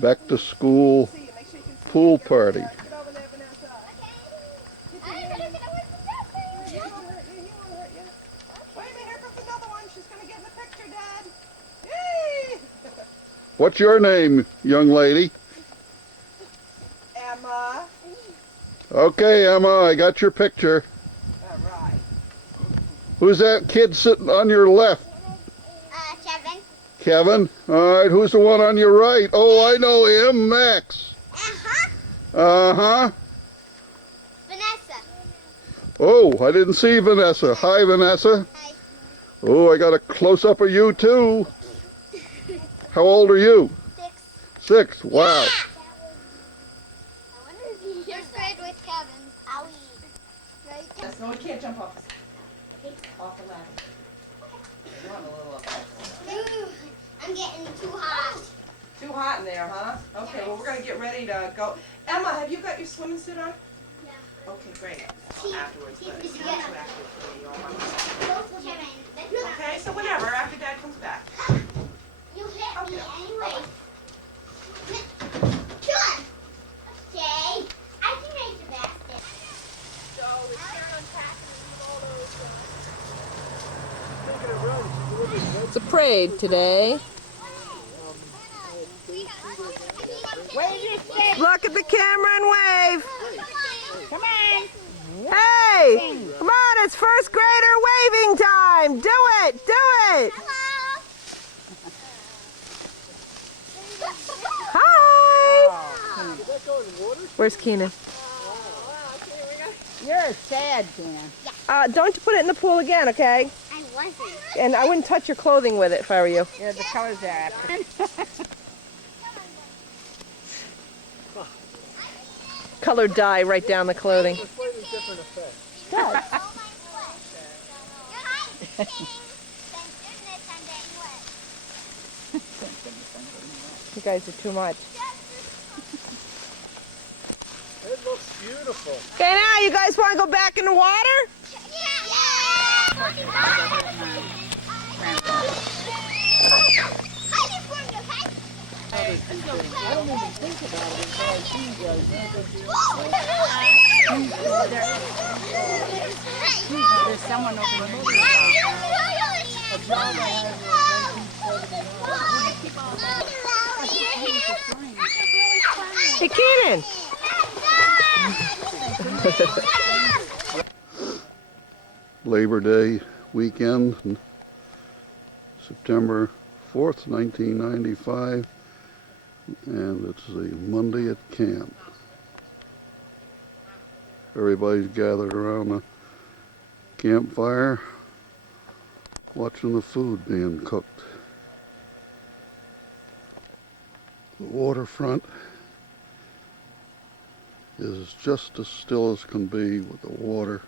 Back to school pool party. What's your name, young lady? Emma. Okay, Emma, I got your picture. All right. Who's that kid sitting on your left? Kevin. Kevin? All right, who's the one on your right? Oh, I know him, Max. Uh-huh. Uh-huh. Vanessa. Oh, I didn't see Vanessa. Hi, Vanessa. Hi. Oh, I got a close-up of you, too. How old are you? 6. 6. Wow. I wonder if he First grade with Kevin. Right? Yes, no, we can't jump off the ladder. You want a little up. I'm getting too hot. Too hot in there, huh? Okay, well, we're going to get ready to go. Emma, have you got your swimming suit on? Yeah. Okay, great. See, Afterwards, but see, it's not too active for you. Kevin. Okay, so whenever, after Dad comes back. You hit me Okay. anyway. Good. Okay. I can make the basket. So we start unpacking all those. It's a parade today. Look at the camera and wave. Come on. Hey, come on, it's first grader waving time. Do it, do it. Hi. Where's Keenan? You're sad, Tina. Don't put it in the pool again, okay? I wasn't. And I wouldn't touch your clothing with it if I were you. Yeah, the colors are after. Colored dye right down the clothing. You guys are too much. It looks beautiful. Okay, now you guys want to go back in the water? There's someone over there. Hey, Keenan. Labor Day weekend, September 4th, 1995, and it's the Monday at camp. Everybody's gathered around the campfire watching the food being cooked. The waterfront is just as still as can be, with the water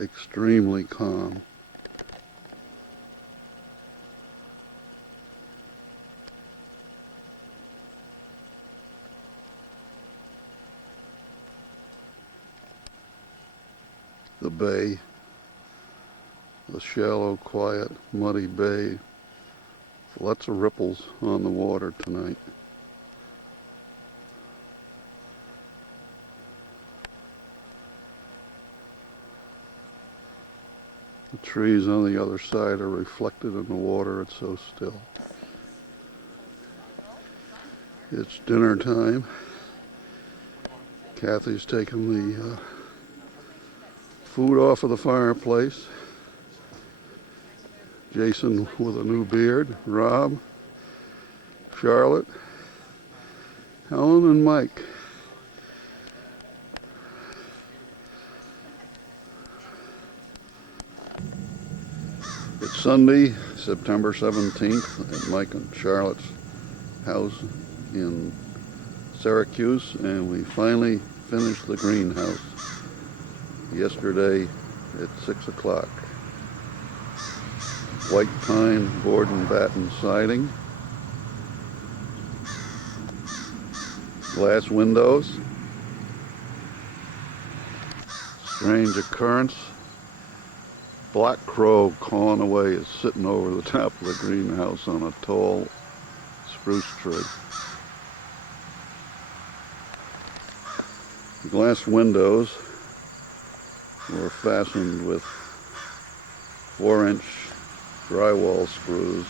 extremely calm. The bay, the shallow, quiet, muddy bay, lots of ripples on the water tonight. The trees on the other side are reflected in the water. It's so still. It's dinner time. Kathy's taking the food off of the fireplace. Jason with a new beard, Rob, Charlotte, Helen, and Mike. It's Sunday, September 17th, at Mike and Charlotte's house in Syracuse, and we finally finished the greenhouse yesterday at 6 o'clock. White pine board and batten siding, glass windows. Strange occurrence. Black crow cawing away is sitting over the top of the greenhouse on a tall spruce tree. The glass windows were fastened with 4-inch drywall screws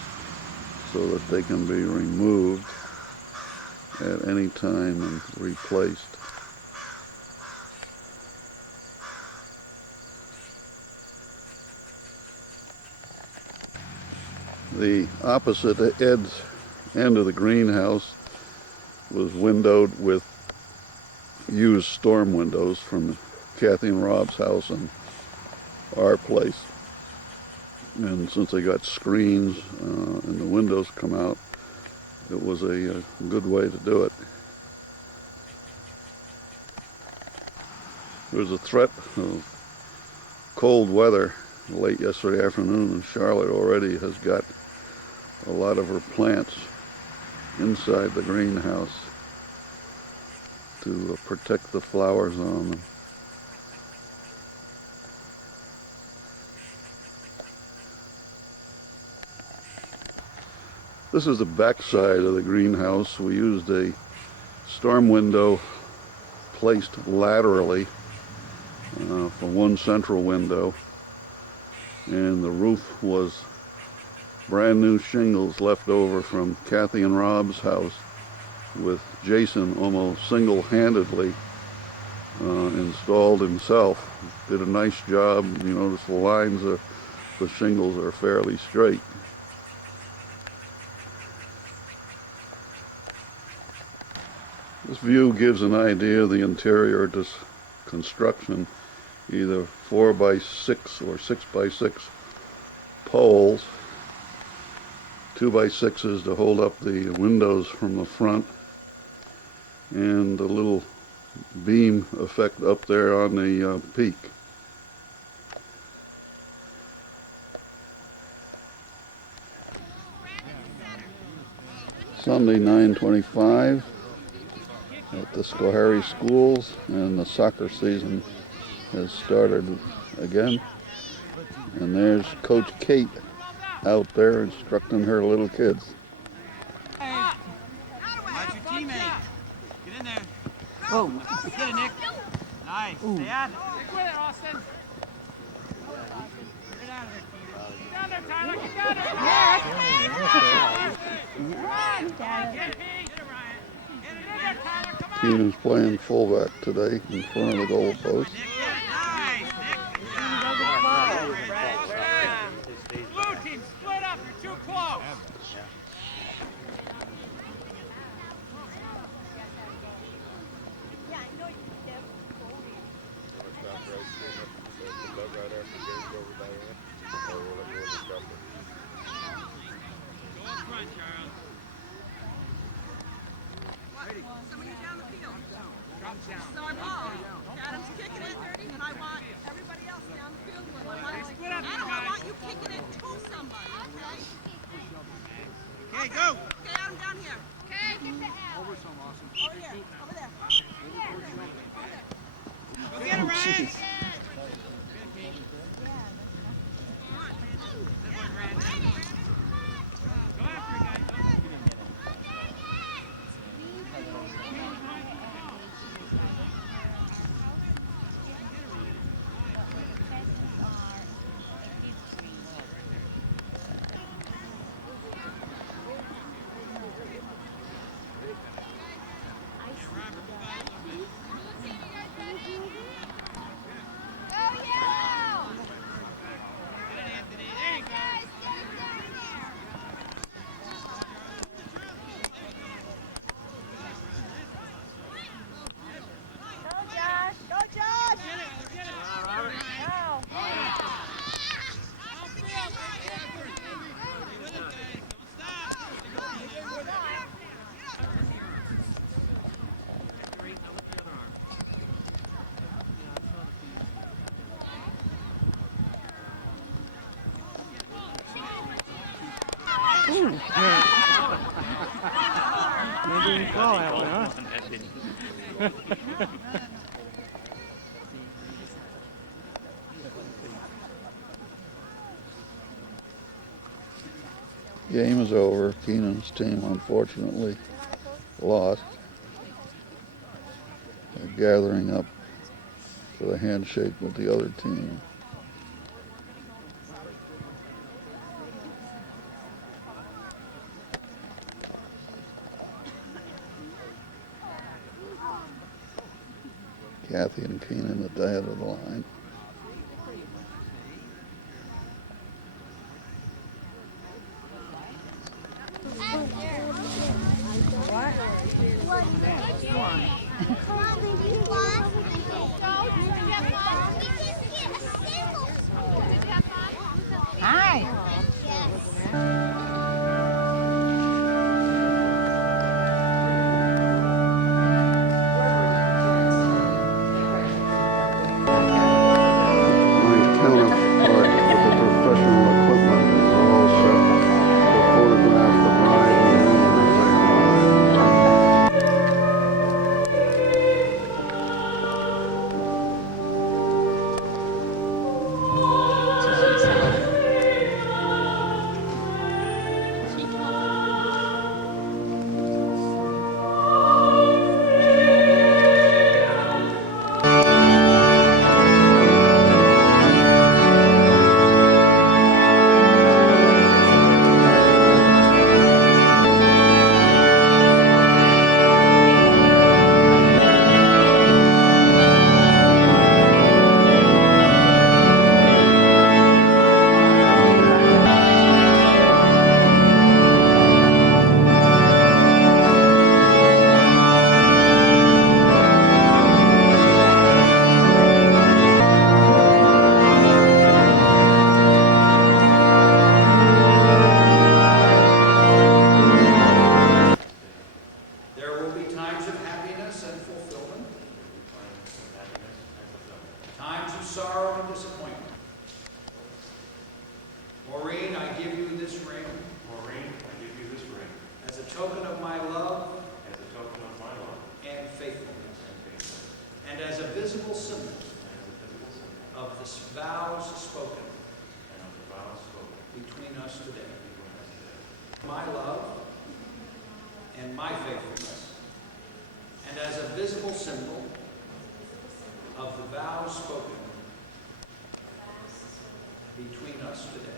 so that they can be removed at any time and replaced. The opposite end of the greenhouse was windowed with used storm windows from Kathy and Rob's house and our place. And since they got screens and the windows come out, it was a good way to do it. There was a threat of cold weather late yesterday afternoon, and Charlotte already has got a lot of her plants inside the greenhouse to protect the flowers on them. This is the back side of the greenhouse. We used a storm window placed laterally for one central window, and the roof was brand new shingles left over from Kathy and Rob's house, with Jason almost single-handedly installed himself. Did a nice job. You notice the lines of the shingles are fairly straight. This view gives an idea of the interior of this construction. Either 4x6 or 6x6 poles, 2x6s to hold up the windows from the front, and a little beam effect up there on the peak. Sunday, 9:25 at the Schoharie schools, and the soccer season has started again. And there's Coach Kate out there instructing her little kids. Watch your teammate. Get in there. Oh. Get it, Nick. Nice. Stay out. Stick with it, Austin. Get out of there, Peter. Get down there, Tyler. Get down there. Get Pete. Get it, Ryan. Get in there, Tyler. Come on. Keenan's playing fullback today in front of the goal post. Nick, nice. Nick. Blue team, split up. You're too close. Adam's kicking it, and I want everybody else down the field. Adam, I want you kicking it to somebody, okay? Okay, go. Okay, Adam, down here. Okay, get the L. Over some, Austin. Over here, over there. Go get it, Ryan. Go after it, guys. Maybe you can call that one, huh? Game is over. Keenan's team unfortunately lost. They're gathering up for the handshake with the other team. Kathy and Keenan at the head of the line. Hi. My counterpart with the professional equipment is all set to photograph the bride and groom as they arrive. There will be times of happiness and fulfillment, times of sorrow and disappointment. Maureen, I give you this ring Maureen, I give you this ring as a token of my love as a token of my love and faithfulness, and faithfulness, and as a visible symbol and as a visible symbol of the vows spoken and of the vows spoken between us today. between us today. My love and my faithfulness, and as a visible symbol of the vows spoken between us today.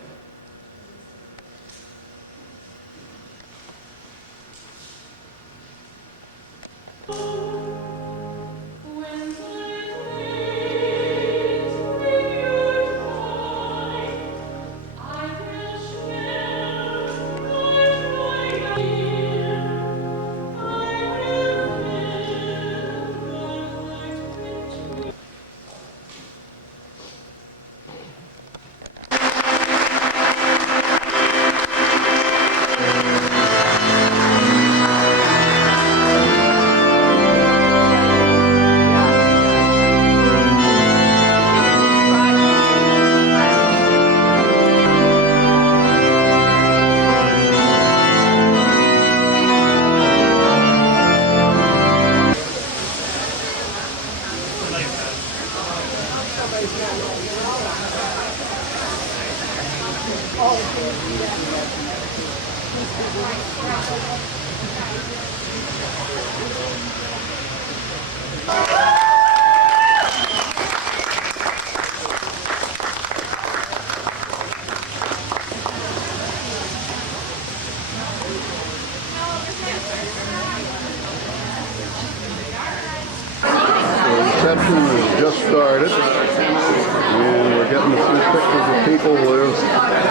The reception has just started, and we're getting a few pictures of people. There's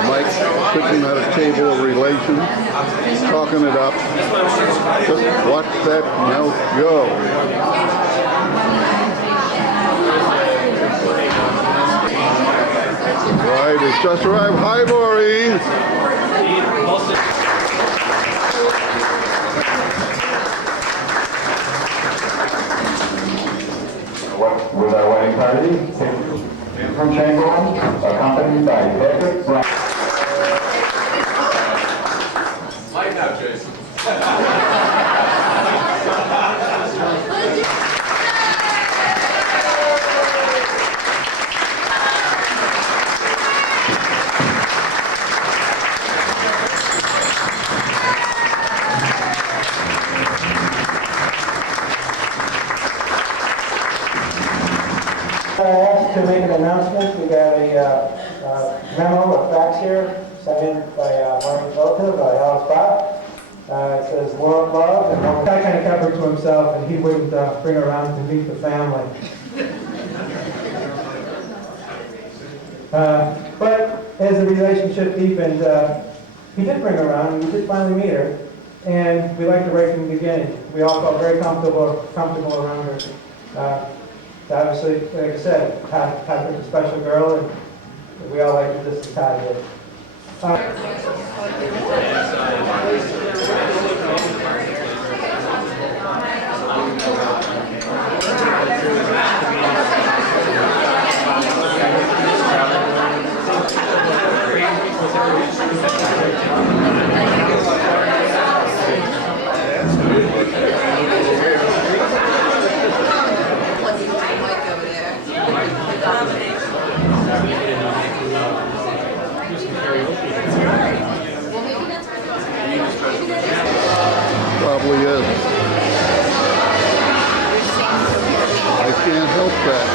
Mike sitting at a table of relations, talking it up. Just watch that mouth go. Bride has just arrived. Hi, Maureen. With our wedding party, pictures from Chamberlain, accompanied by Patrick Brown. Light out, Jason. to make an announcement. We got a memo, a fax here, sent in by Martin's relative, Alice Bob. It says, "Love, love," and the guy kind of kept her to himself, and he wouldn't bring her around to meet the family. But as the relationship deepened, he did bring her around, and we did finally meet her, and we liked her right from the beginning. We all felt very comfortable around her. Obviously, like I said, Patrick's a special girl, and we all liked her just as Pat did. Probably is. I can't help that.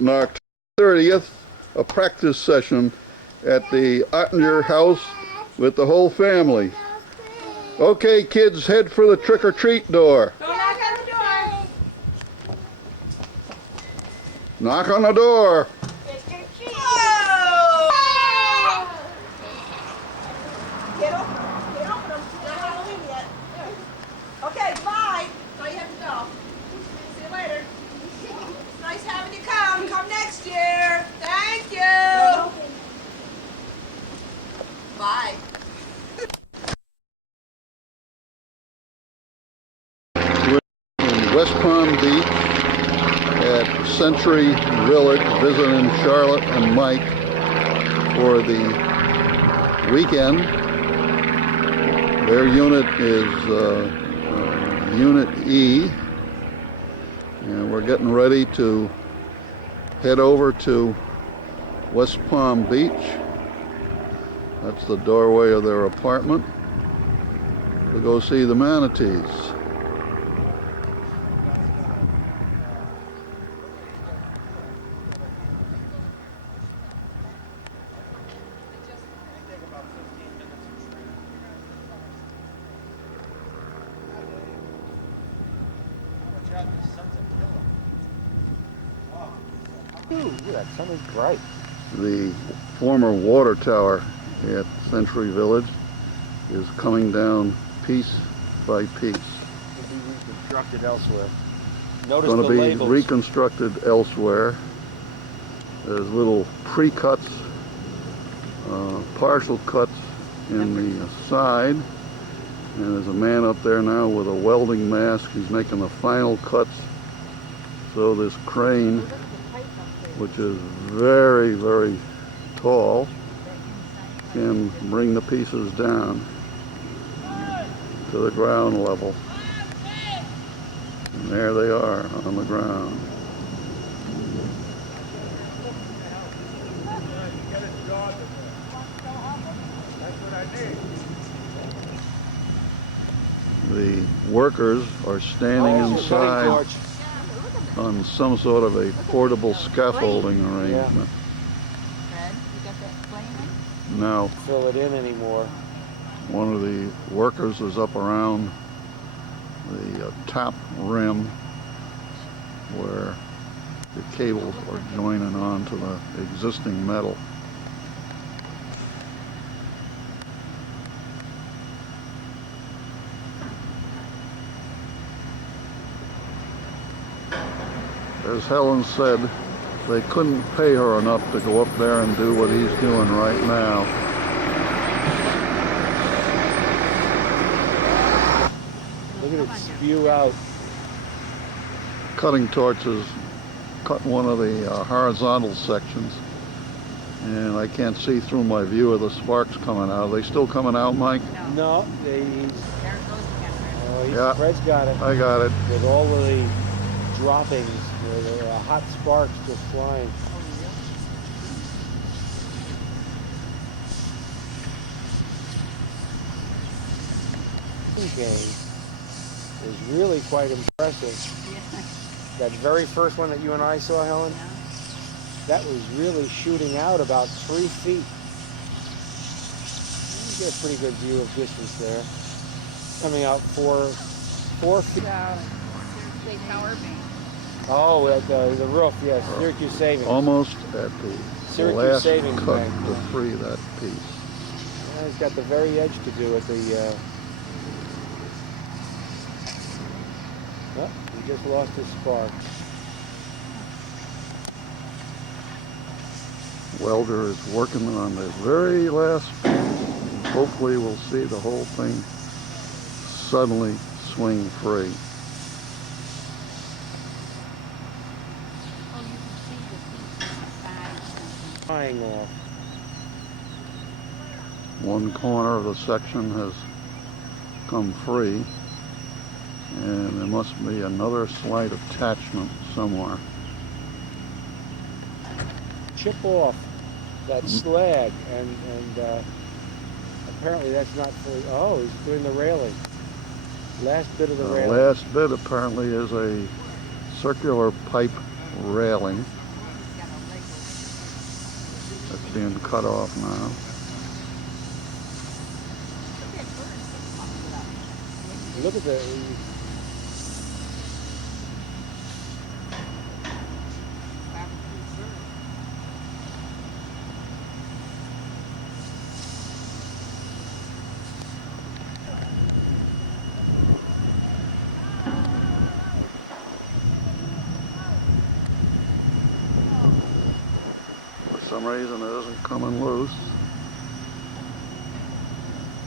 On October 30th, a practice session at the Ottinger house with the whole family. Okay, kids, head for the trick-or-treat door. Go knock on the door. Knock on the door. Get open them. Not Halloween yet. Okay, bye. Now you have to go. See you later. It's nice having you come. Come next year. Thank you. Bye. In West Palm Beach at Century Village, visiting Charlotte and Mike for the weekend. Their unit is Unit E, and we're getting ready to head over to West Palm Beach. That's the doorway of their apartment to go see the manatees. That sun is bright. The former water tower at Century Village is coming down piece by piece. It'll be reconstructed elsewhere. It's Notice going the to be labels. reconstructed elsewhere. There's little pre-cuts, partial cuts in the side, and there's a man up there now with a welding mask. He's making the final cuts. So this crane, which is very, very tall, can bring the pieces down to the ground level. And there they are on the ground. The workers are standing inside on some sort of a portable scaffolding arrangement. Fred, you got that flame in? Now, Fill it in anymore. one of the workers is up around the top rim where the cables are joining on to the existing metal. As Helen said, they couldn't pay her enough to go up there and do what he's doing right now. Look at it spew out. Cutting torches cut one of the horizontal sections, and I can't see through my view of the sparks coming out. Are they still coming out, Mike? No, There it goes again, Yeah. Fred's got it. I got it. With all of the droppings, where there are hot sparks just flying. Game is really quite impressive. That very first one that you and I saw, Helen, that was really shooting out about 3 feet. You get a pretty good view of distance there. Coming out 4 feet. State Power Bank. Oh, at the roof, yes, Syracuse Savings. Almost at the Syracuse last Savings cut Bank. to free that piece. Yeah, he's got the very edge to do at the. Oh, he just lost his spark. Welder is working on the very last piece. Hopefully we'll see the whole thing suddenly swing free. Oh, you can see the piece inside. Flying off. One corner of the section has come free, and there must be another slight attachment somewhere. Chip off that slag, and apparently that's not fully. Oh, he's doing the railing. Last bit of the The railing. last bit apparently is a circular pipe railing that's being cut off now. Look at the. For some reason it isn't coming loose.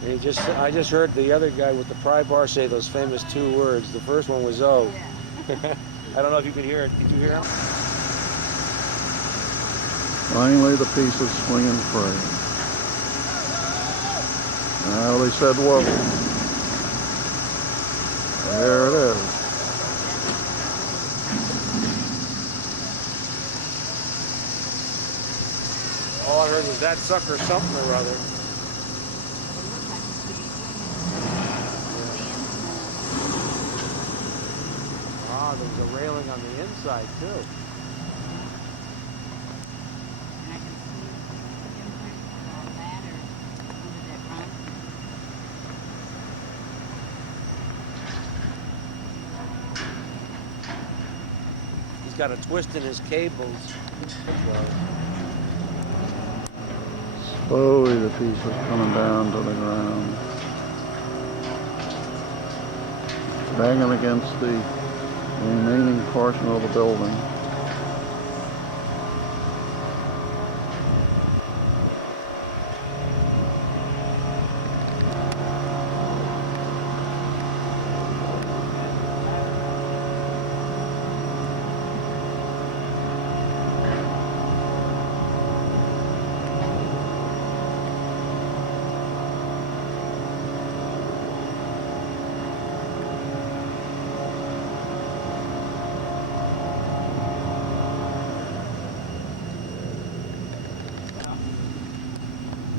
And I just heard the other guy with the pry bar say those famous 2 words. The first one was "oh." I don't know if you could hear it. Did you hear him? Finally the piece is swinging free. Now they said whoa. There it is. All I heard was that sucker something or other. Ah, there's a railing on the inside too. And I can see imprint on that or under that rock. He's got a twist in his cables. Slowly the piece is coming down to the ground. Banging against the remaining portion of the building.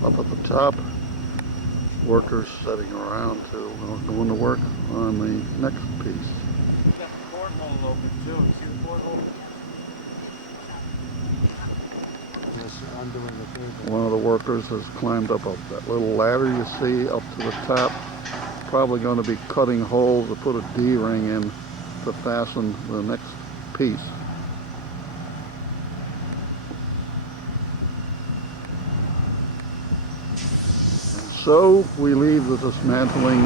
Up at the top, workers sitting around to doing the work on the next piece. You got the porthole open too. You see the porthole? Just undoing the cable. One of the workers has climbed up that little ladder you see up to the top. Probably going to be cutting holes to put a D-ring in to fasten the next piece. And so we leave the dismantling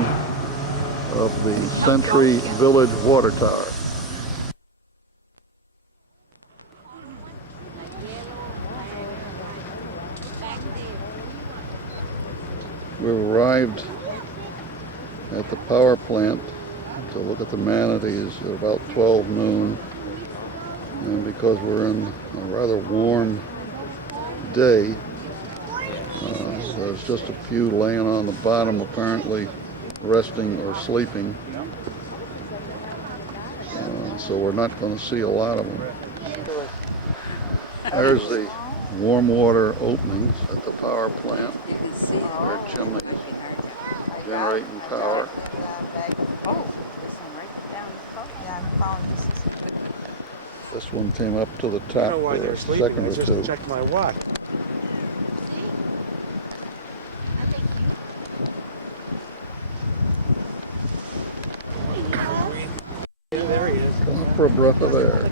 of the Century Village water tower. We've arrived at the power plant to look at the manatees at about 12 noon. And because we're in a rather warm day, there's just a few laying on the bottom, apparently resting or sleeping. So we're not going to see a lot of them. There's the warm water openings at the power plant. There are chimneys generating power. This one came up to the top for a second or two. Check my watch. There he is. Come up for a breath of air.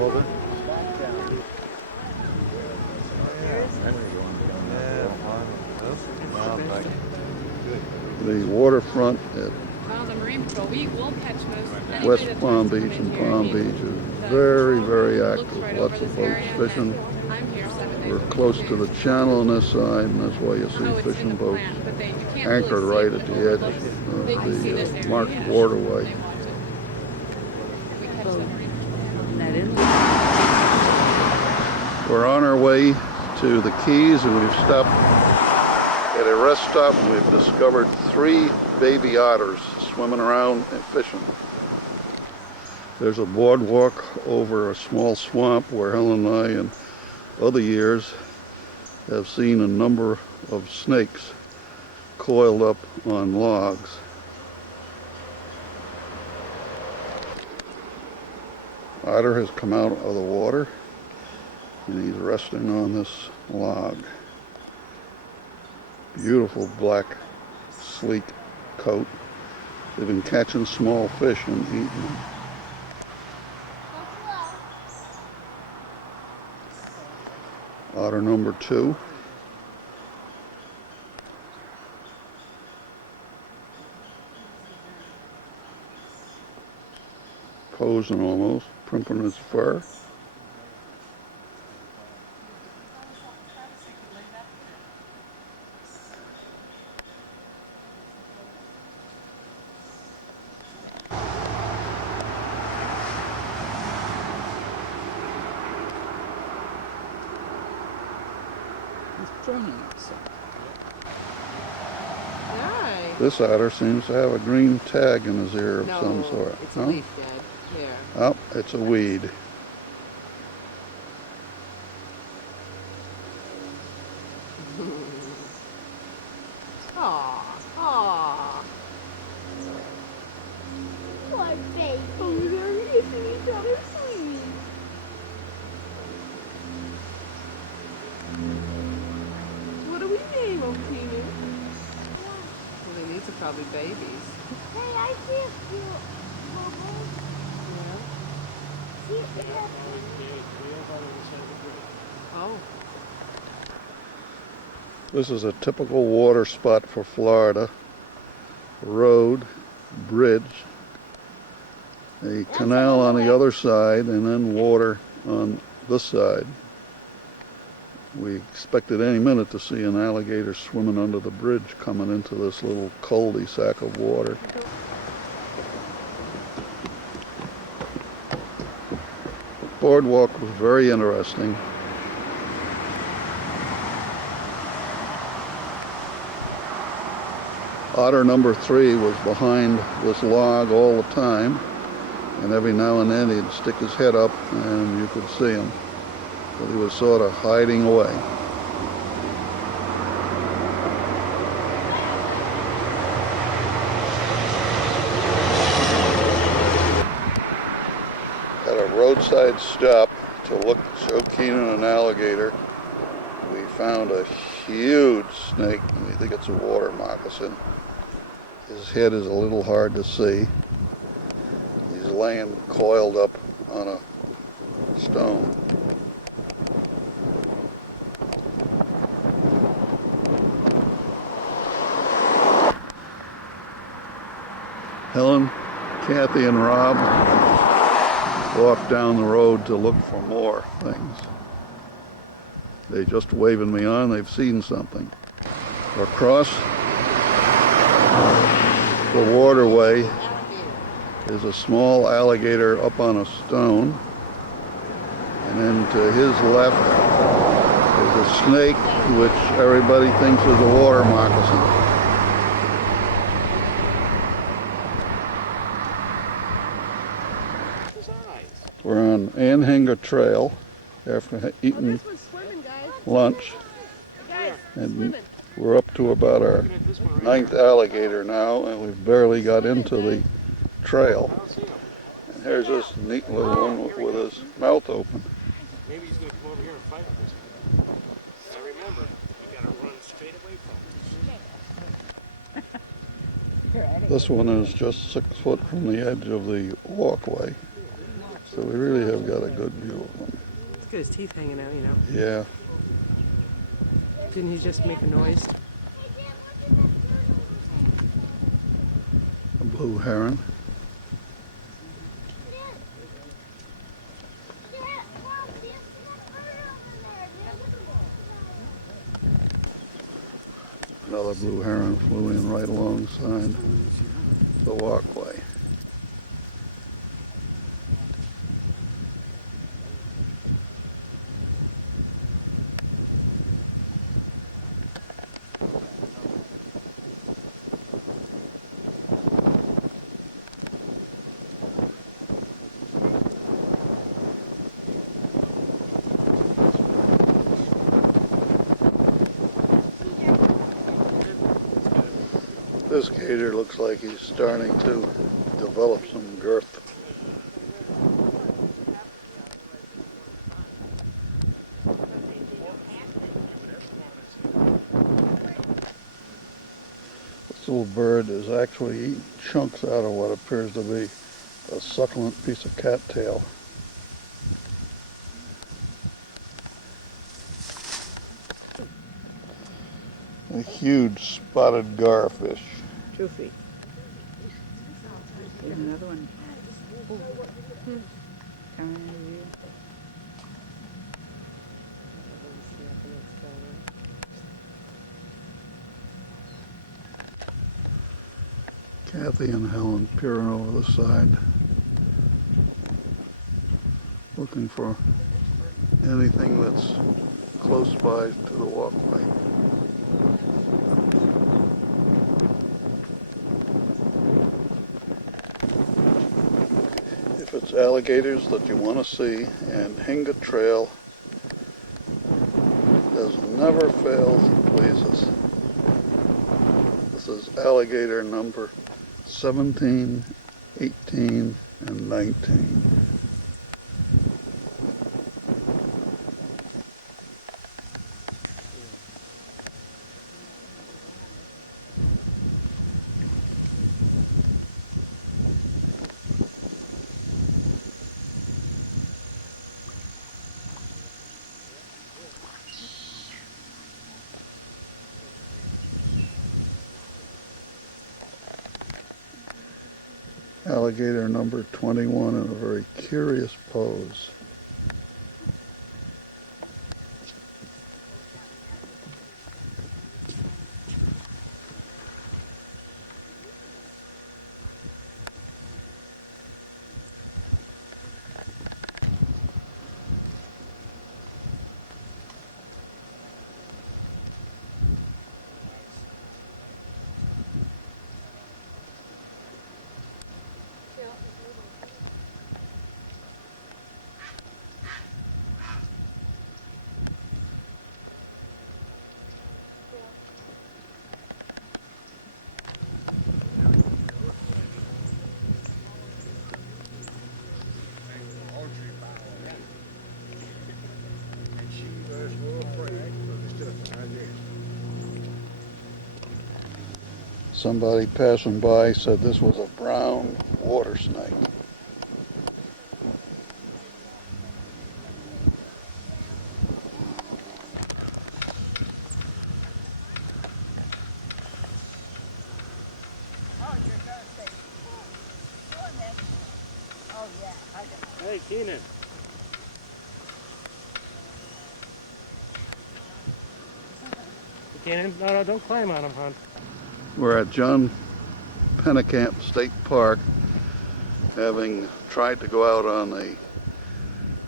Water. The waterfront at West Palm Beach and Palm Beach is very, very active. Lots of boats fishing. We're close to the channel on this side, and that's why you see fishing boats anchored right at the edge of the marked waterway. We're on our way to the Keys, and we've stopped at a rest stop. We've discovered 3 baby otters swimming around and fishing. There's a boardwalk over a small swamp where Helen and I in other years have seen a number of snakes coiled up on logs. Otter has come out of the water and he's resting on this log. Beautiful black, sleek coat. They've been catching small fish and eating them. Otter number 2. Posing almost, primping his fur. This otter seems to have a green tag in his ear of some sort. It's a leaf, Dad. Here. Oh, it's a weed. Aw. Poor baby. Oh, they're kissing each other, sweet. What do we name them, Tina? Well, these are probably babies. Hey, I see a few bubbles. See if they have Oh. This is a typical water spot for Florida. Road, bridge, a canal on the other side, and then water on this side. We expected any minute to see an alligator swimming under the bridge coming into this little cul-de-sac of water. boardwalk was very interesting. Otter number 3 was behind this log all the time, and every now and then he'd stick his head up and you could see him, but he was sort of hiding away. At a roadside stop to show Keenan an alligator, we found a huge snake. We think it's a water moccasin. His head is a little hard to see. He's laying coiled up on a stone. Helen, Kathy, and Rob walked down the road to look for more things. They just waving me on, they've seen something. Across the waterway is a small alligator up on a stone, and then to his left is a snake which everybody thinks is a water moccasin. We're on Anhinga Trail after eating lunch, and we're up to about our 9th alligator now, and we've barely got into the trail. And here's this neat little one with his mouth open. Maybe he's going to come over here and fight with us. Now remember, you got to run straight away from him. This one is just 6 foot from the edge of the walkway, so we really have got a good view of him. Look at his teeth hanging out, you know. Yeah. Didn't he just make a noise? A blue heron. Another blue heron flew in right alongside the walkway. This gator looks like he's starting to develop some girth. This little bird is actually eating chunks out of what appears to be a succulent piece of cattail. A huge spotted garfish. 2 feet. There's another one. Coming out of here. Kathy and Helen peering over the side, looking for anything that's close by to the walkway. If it's alligators that you want to see, and Hinga Trail has never failed to please us. This is alligator number 17, 18, and 19. Alligator number 21 in a very curious pose. somebody passing by said this was a brown water snake. Hey, Keenan. Keenan, no, don't climb on him, hon. We're at John Pennekamp State Park, having tried to go out on a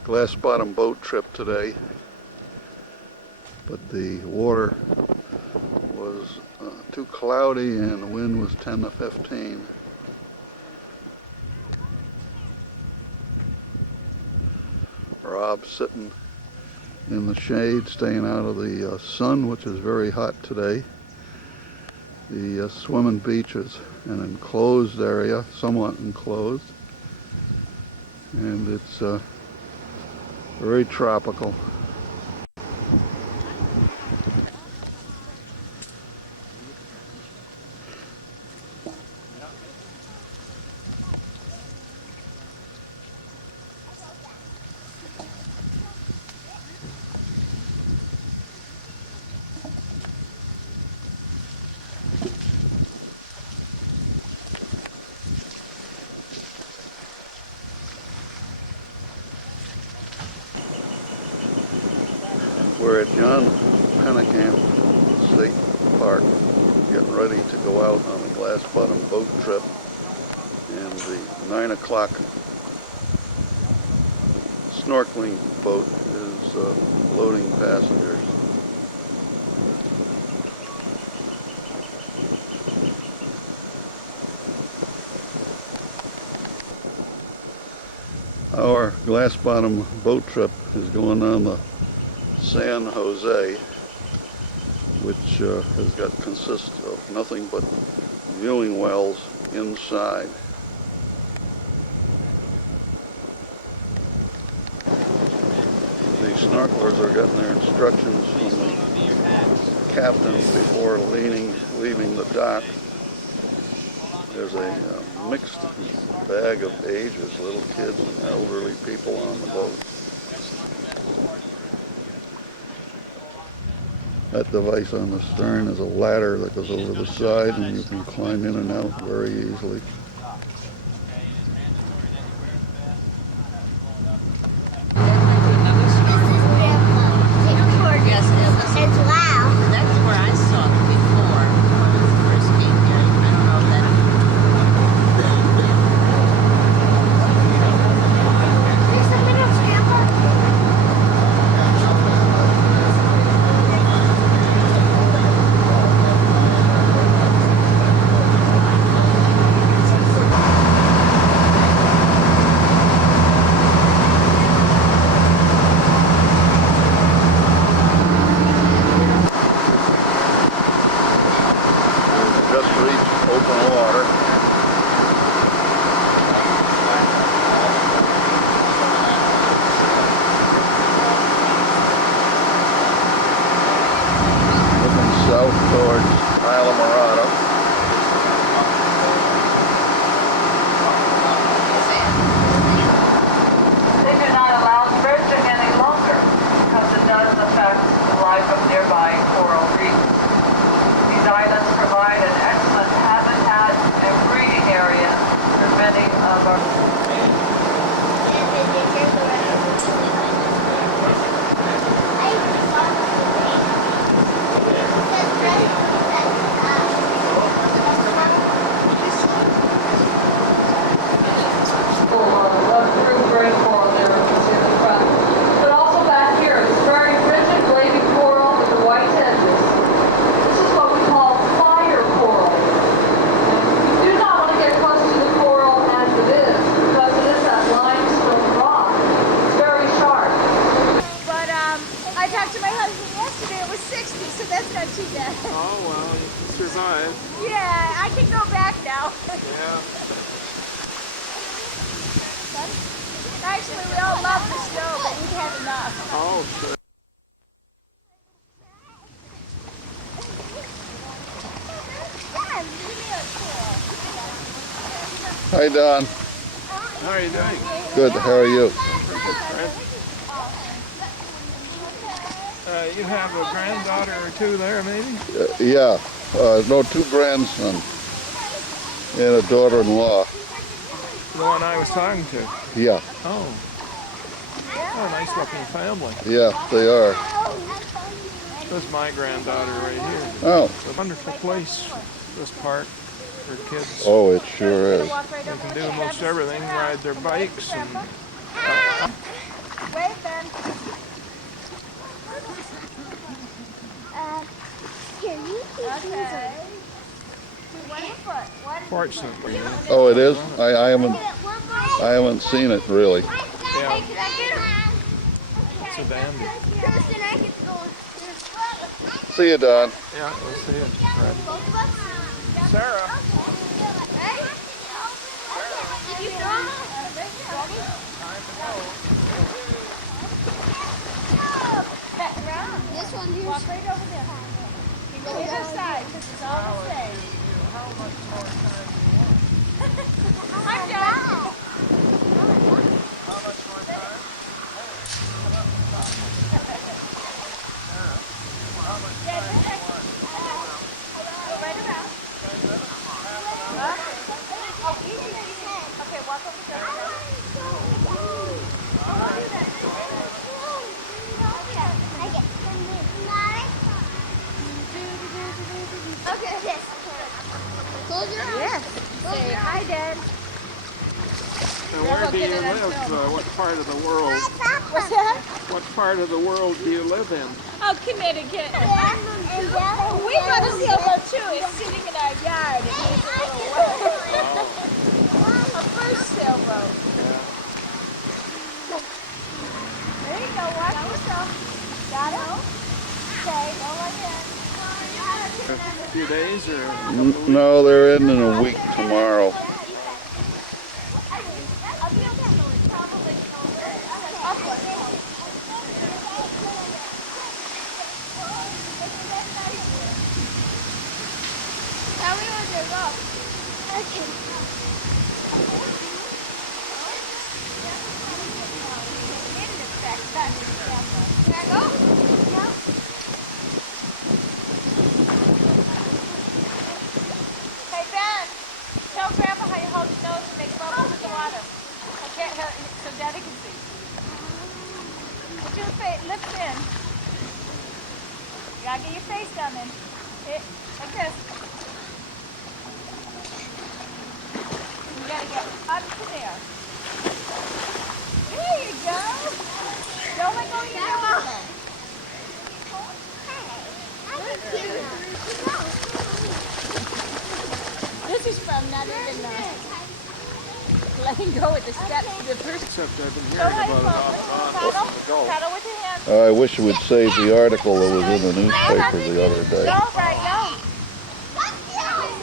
glass bottom boat trip today, but the water was too cloudy and the wind was 10 to 15. Rob's sitting in the shade, staying out of the sun, which is very hot today. The swimming beach is an enclosed area, somewhat enclosed, and it's very tropical. We're at John Pennekamp State Park, getting ready to go out on a glass bottom boat trip, and the 9 o'clock snorkeling boat is loading passengers. Our glass bottom boat trip is going on the San Jose, which consists of nothing but viewing wells inside. The snorkelers are getting their instructions from the captain before leaving the dock. There's a mixed bag of ages, little kids and elderly people on the boat. That device on the stern is a ladder that goes over the side, and you can climb in and out very easily. It's loud. That's where I saw it before when I first came here. I don't know if that. There's something else, Grandpa. Just reached open water. Looking south towards Isla Morada. They do not allow dredging any longer because it does affect the life of nearby coral reefs. These islands provide an excellent habitat and breeding area for many of our approved great coral there in the front. But also back here, it's very rigid wavy coral with the white edges. This is what we call fire coral. You do not want to get close to the coral as it is, because it is that limestone rock. It's very sharp. But I talked to my husband yesterday. It was 60, so that's not too bad. Oh, well, you survived. Yeah, I can go back now. Yeah. Actually, we all love the snow, but we've had enough. Oh, sure. Dad, leave me Hi, Don. How are you doing? Good. How are you? Pretty good, Fred. You have a granddaughter or two there, maybe? Yeah. No, 2 grandsons and a daughter-in-law. The one I was talking to. Yeah. Oh. Oh, nice looking family. Yeah, they are. This is my granddaughter right here. Oh. It's a wonderful place, this park, for kids. Oh, it sure is. They can do most everything, ride their bikes and... Wait then. Here, you keep these. Fortunately. Oh, it is? I haven't seen it really. Yeah. It's a dandy. See you, Don. Yeah, we'll see you, Fred. Sarah. This one here. Walk right over there. You go either side because it's all the same. How much more time do you want? I'm done. How much more time? How much time do you want? Go right around. Oh, easy. Okay, walk over there. Okay, this. Close your eyes. Yes. Say hi, Dad. Where do you live? What part of the world? What's that? What part of the world do you live in? Oh, Connecticut. We got a sailboat too. It's sitting in our yard. It needs a little work. A first sailboat. There you go. Watch yourself. Got it? Okay, go like that. A few days or? No, they're in a week tomorrow. Can I go? No. Hey, Ben, tell Grandpa how you hold his nose and make bubbles in the water. Okay, so Daddy can see. Put your lips in. You gotta get your face down in. Like this. You gotta get up to there. There you go. Don't let go of your nose. This is from not even letting go with the steps. The first. Except I've been hearing about it off and on since ago. Paddle with your hands. I wish it would save the article that was in the newspaper the other day. Go, right, go.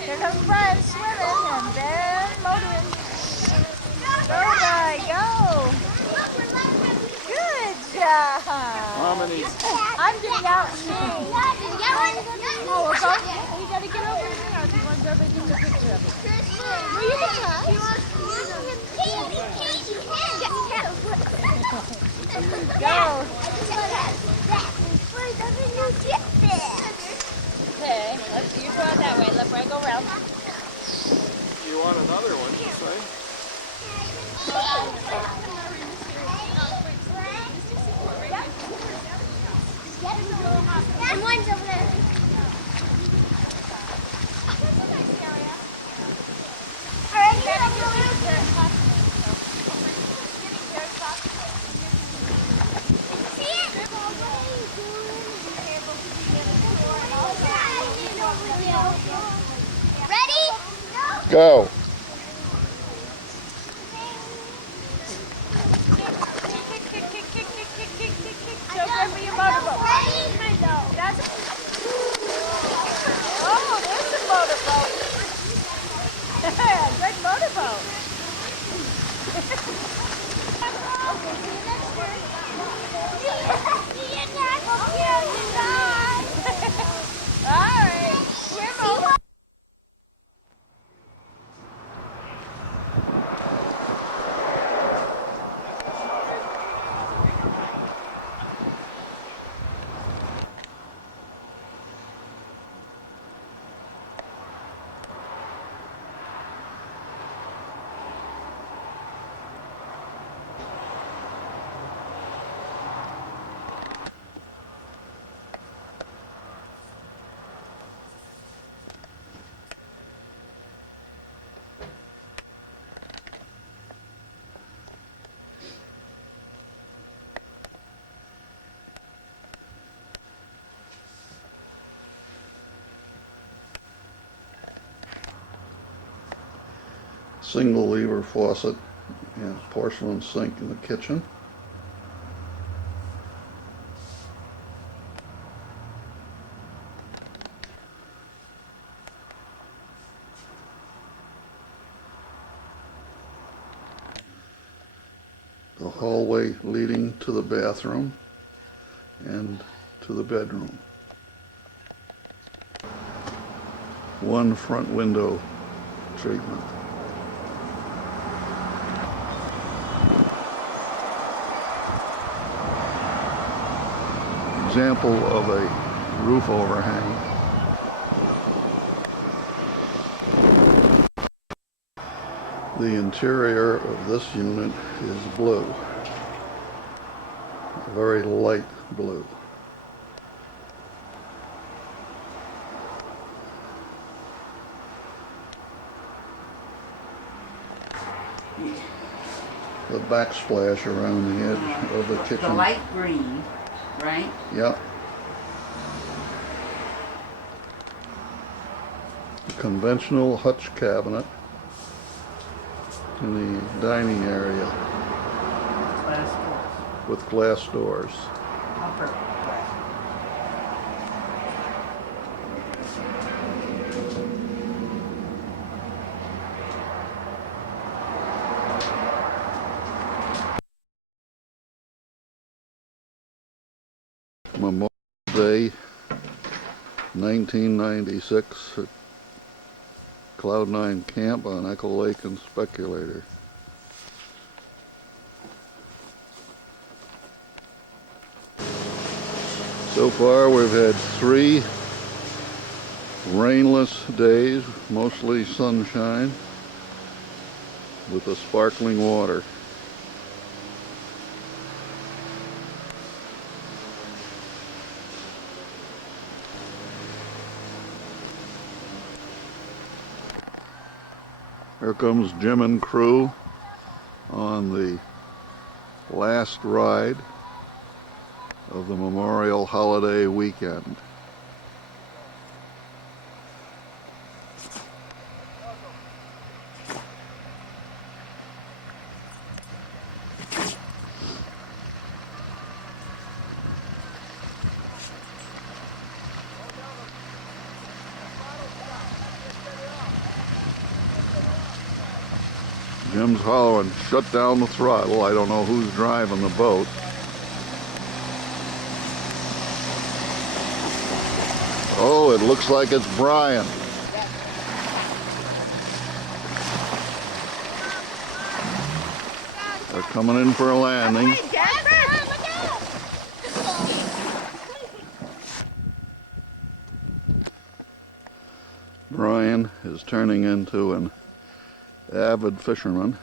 Here comes Brian swimming and Ben motoring. Go, guy, go. Good job. How many? I'm getting out. Did you get one? Oh, we'll go. You gotta get over here. If you want to go, take a picture of it. Well, you can try. Go. Okay, you go out that way. Let Brian go around. You want another one, you say? And one's over there. All right, ready? Go. Show Grandpa your motorboat. That's oh, there's a motorboat. Good motorboat. Okay, see you next year. See you next year. All right, swim over. single lever faucet and porcelain sink in the kitchen. The hallway leading to the bathroom and to the bedroom. One front window treatment. Example of a roof overhang. The interior of this unit is blue, a very light blue. The backsplash around the edge of the kitchen. The light green, right? Yep. A conventional hutch cabinet in the dining area Glass doors. with glass doors. Upper glass. Memorial Day, 1996 at Cloud9 Camp on Echo Lake and Speculator. So far we've had 3 rainless days, mostly sunshine, with the sparkling water. Here comes Jim and crew on the last ride of the Memorial Holiday weekend. Jim's hollering, shut down the throttle. I don't know who's driving the boat. Oh, it looks like it's Brian. They're coming in for a landing. Brian is turning into an avid fisherman.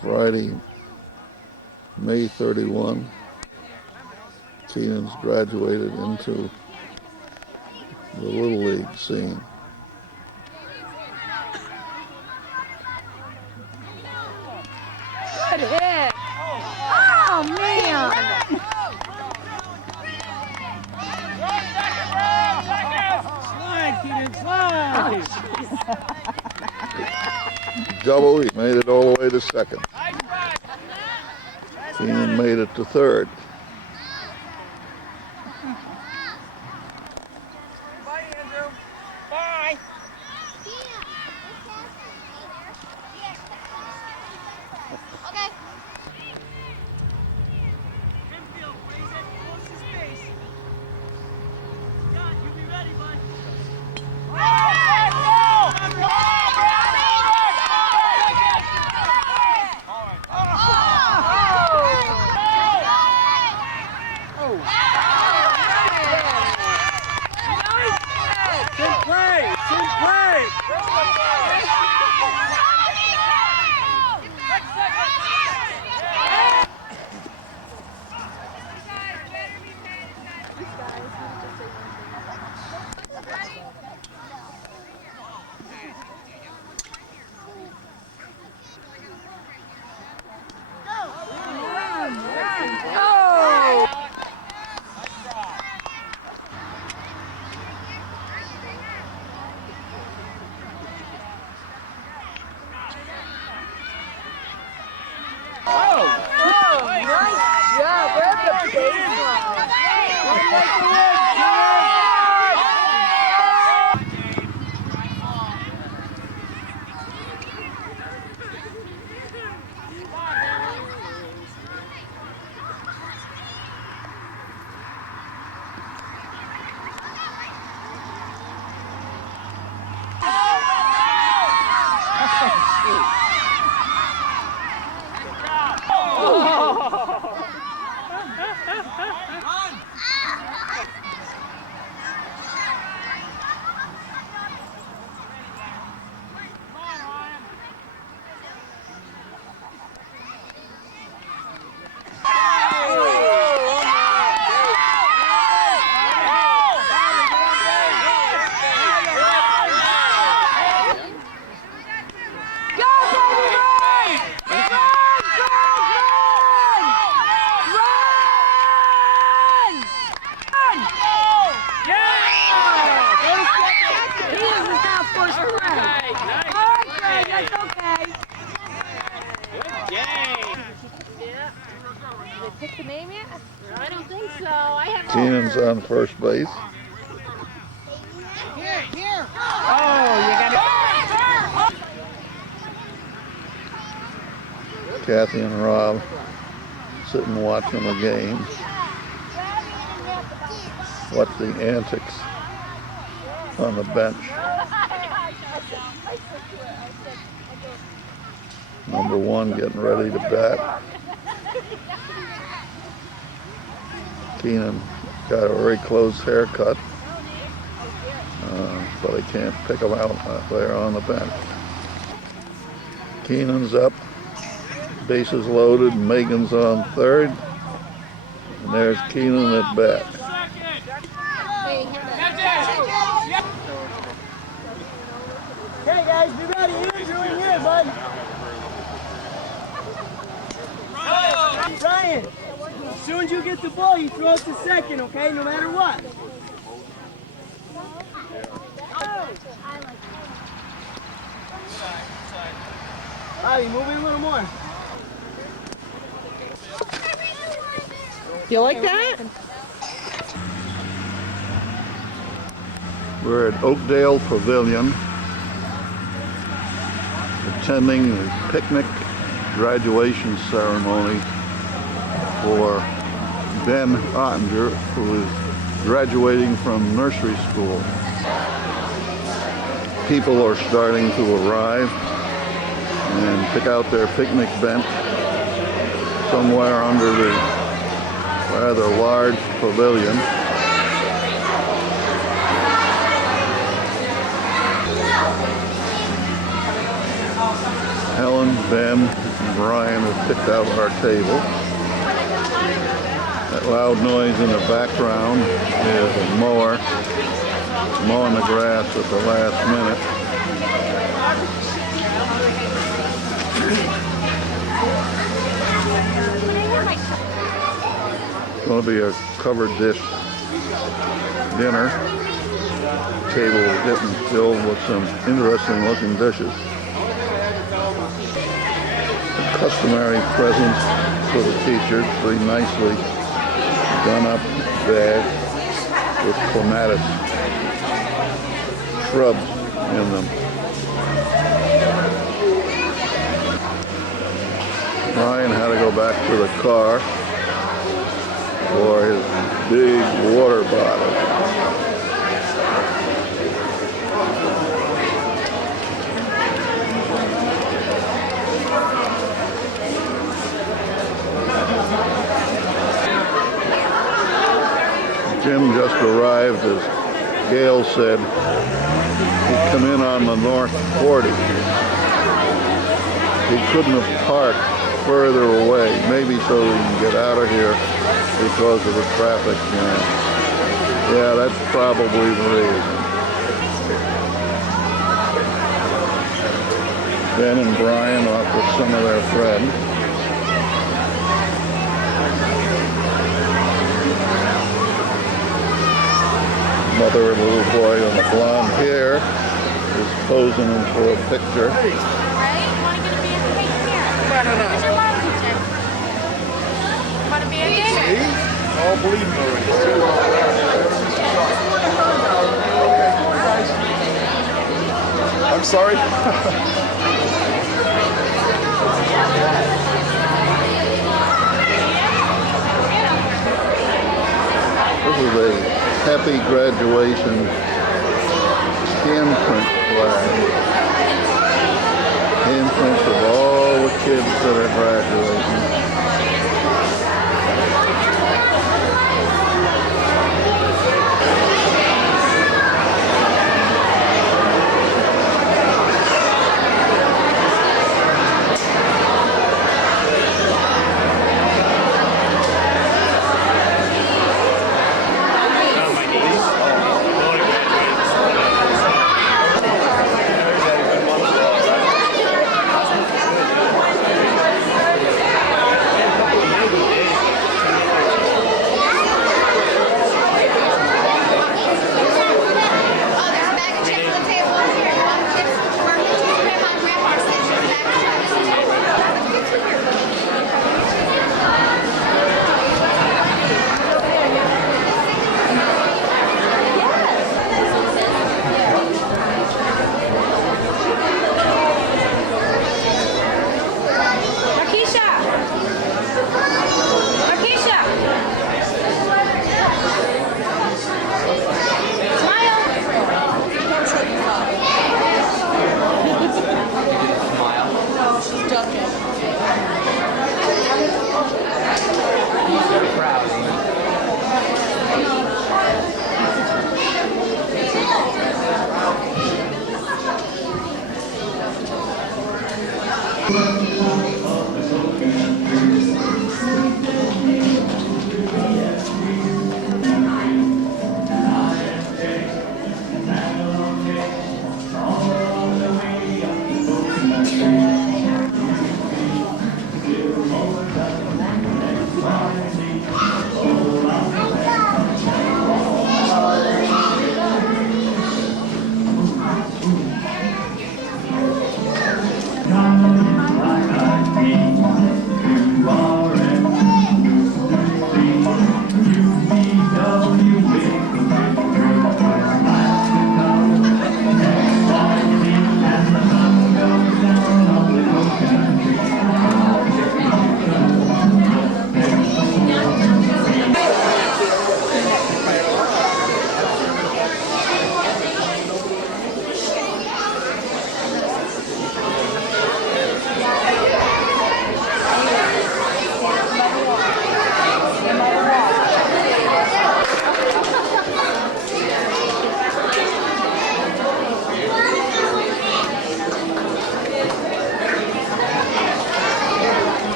Friday, May 31, Keenan's graduated into the Little League scene. Good hit. Oh, man. Slide, Keenan, slide! Double, he made it all the way to second. Keenan made it to third. Bye, Andrew. Bye. Okay. Infield, raise it close to space. John, you be ready, bud. Pick the name yet? I don't think so. I have. Keenan's on first base. Here, here. Oh, you got it. Kathy and Rob sitting watching the game. Watch the antics on the bench. Number one getting ready to bat. Keenan got a very close haircut, but I can't pick him out there on the bench. Keenan's up, bases loaded, Megan's on third, and there's Keenan at bat. Hey guys, be ready. Here's your in here, bud. Ryan, as soon as you get the ball, you throw it to second, okay? No matter what. Bobby, move it a little more. You like that? We're at Oakdale Pavilion, attending the picnic graduation ceremony for Ben Ottinger, who is graduating from nursery school. People are starting to arrive and pick out their picnic bench somewhere under the rather large pavilion. Helen, Ben, and Brian have picked out our table. That loud noise in the background is a mower mowing the grass at the last minute. It's going to be a covered dish dinner. Table getting filled with some interesting looking dishes. Customary presents for the teachers, three nicely done up bags with clematis shrubs in them. Ryan had to go back to the car for his big water bottle. Jim just arrived, as Gail said. He'd come in on the North 40. He couldn't have parked further away, maybe so he can get out of here because of the traffic jam. Yeah, that's probably the reason. Ben and Brian off with some of their friends. Mother and little boy on the blonde hair is posing for a picture. Right? You want to get a band to make here? Where's your mom picture? You want a band picture? Oh, all bleeding already. I'm sorry. This is a happy graduation handprint flag. Handprints of all the kids that are graduating.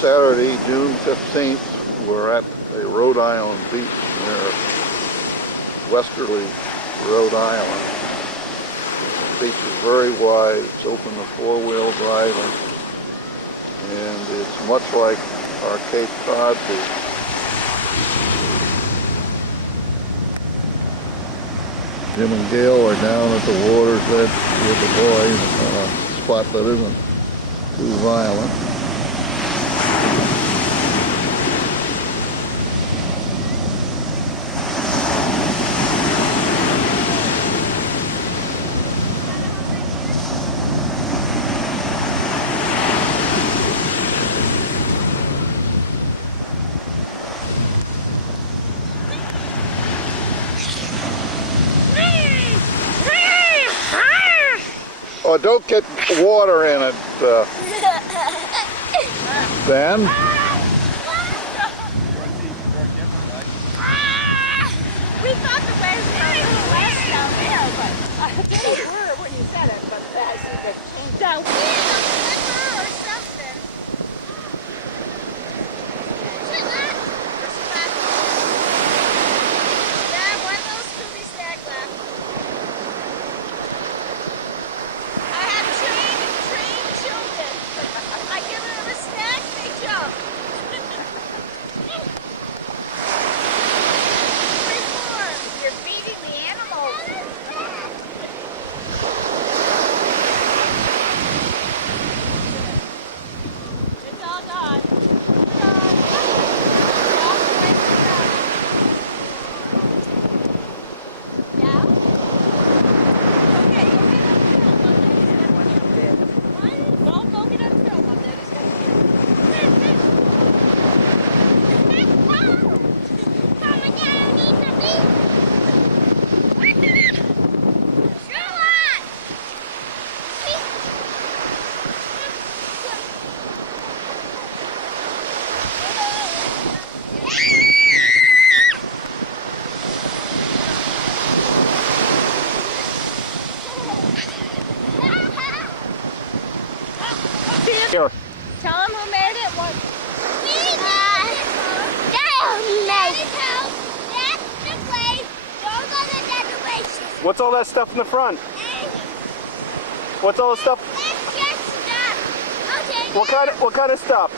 Saturday, June 15th, we're at a Rhode Island beach near Westerly, Rhode Island. The beach is very wide, it's open to four-wheel driving, and it's much like our Cape Cod beach. Jim and Gail are down at the water's edge with the boys on a spot that isn't too violent. Oh, don't get water in it, Ben. We thought the waves were a little less down there, but they were when you said it, but I see that changed down. Or something. Yeah, one of those Scooby What's all that stuff in the front? What's all the stuff? It's just stuff. Okay. What kind of stuff?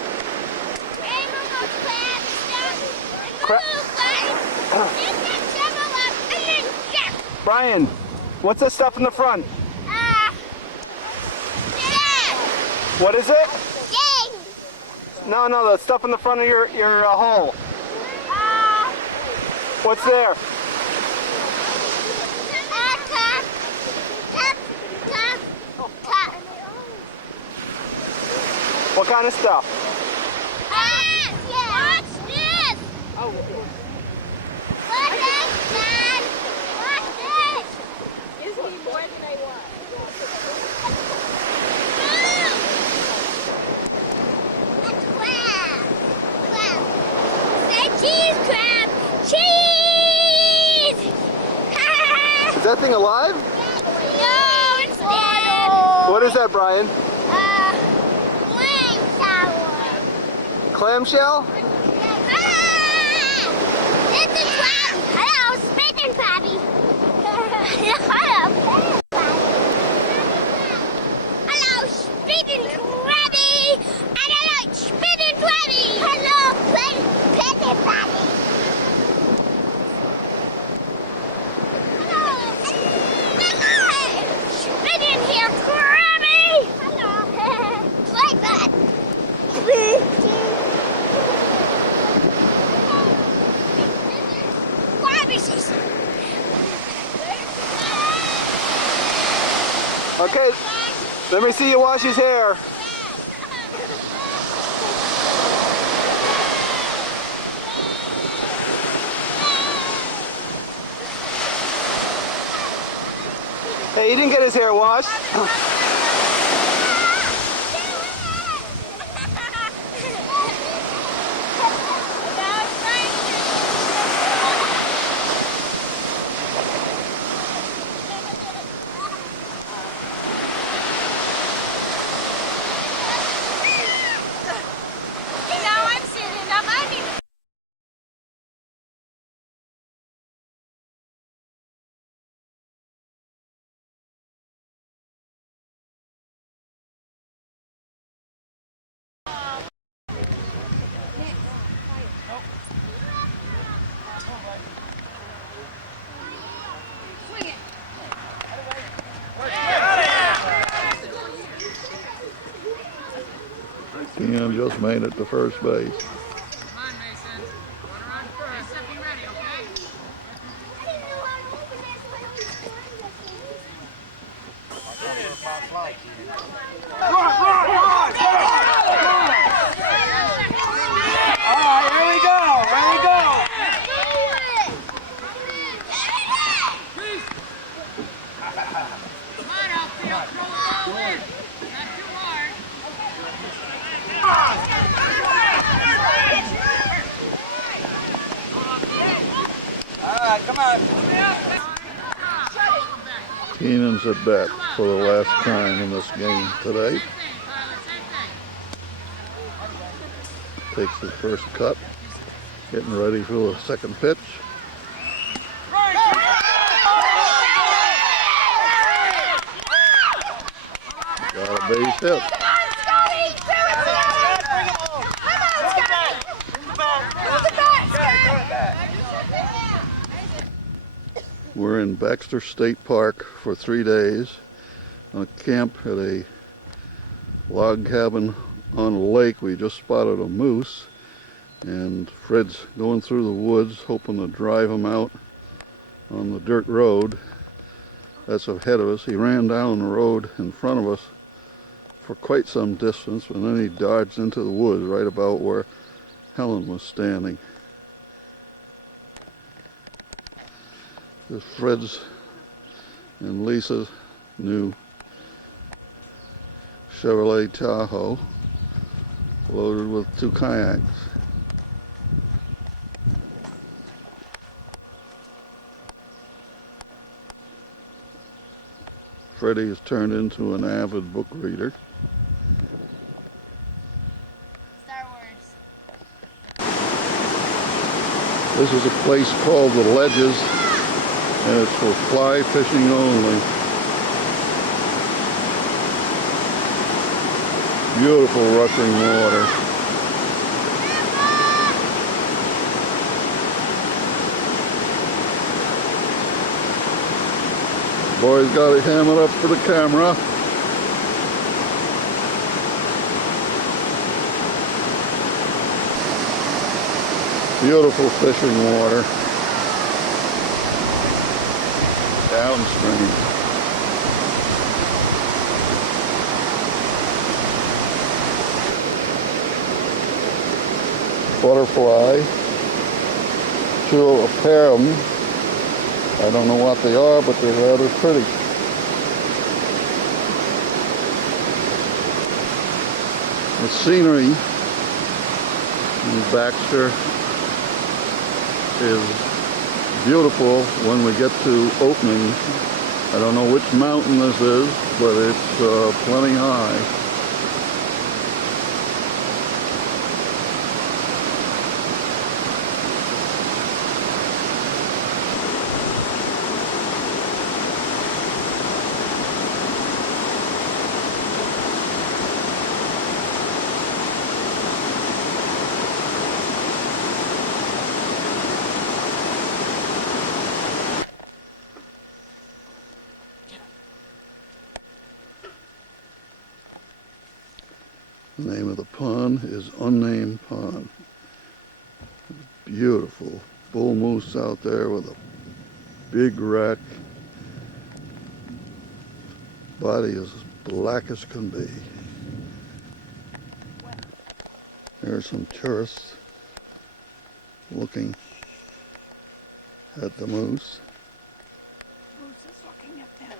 Animal crab stuff. Crab. And then shovel up and then jump. Brian, what's that stuff in the front? What is it? No, the stuff in the front of your hole. What's there? What kind of stuff? Watch this. Watch this, Dad. Watch this. Gives me more than I want. Cheese crab! Cheese! Is that thing alive? No, it's dead! What is that, Brian? Clamshell. Clamshell? It's a crab! Hello, spitting crabby! Hello, hello, spitting crabby! And hello, spitting crabby! Hello, spitting crabby! Hello, spitting here, crabby! Hello, like that. Okay, let me see you wash his hair. Hey, he didn't get his hair washed. Ian just made it to first base. Come on, Mason. One run first. Be ready, okay? All right, here we go. Here we go. Come on, outfield. Throw the ball in. Not too hard. All right, come on. Keenan's at bat for the last time in this game today. Takes the first cut, getting ready for the second pitch. Got a base hit. We're in Baxter State Park for 3 days on a camp at a log cabin on a lake. We just spotted a moose, and Fred's going through the woods hoping to drive him out on the dirt road that's ahead of us. He ran down the road in front of us for quite some distance, and then he dodged into the woods right about where Helen was standing. This is Fred's and Lisa's new Chevrolet Tahoe, loaded with 2 kayaks. Freddie has turned into an avid book reader. Star Wars. This is a place called The Ledges. and it's for fly fishing only. Beautiful rushing water. Boys got it hammered up for the camera. Beautiful fishing water. Downstream. Butterfly. Two pair of them. I don't know what they are, but they're rather pretty. The scenery in Baxter is beautiful when we get to opening. I don't know which mountain this is, but it's plenty high. The name of the pond is Unnamed Pond. Beautiful bull moose out there with a big rack. Body as black as can be. There's some tourists looking at the moose. Moose is looking at them.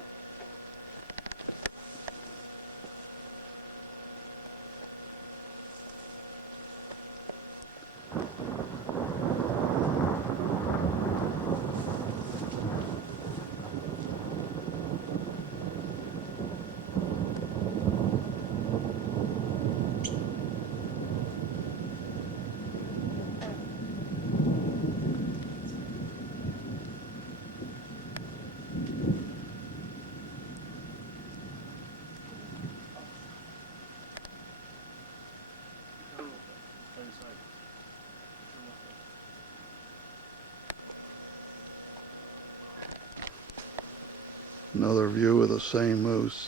Another view of the same moose.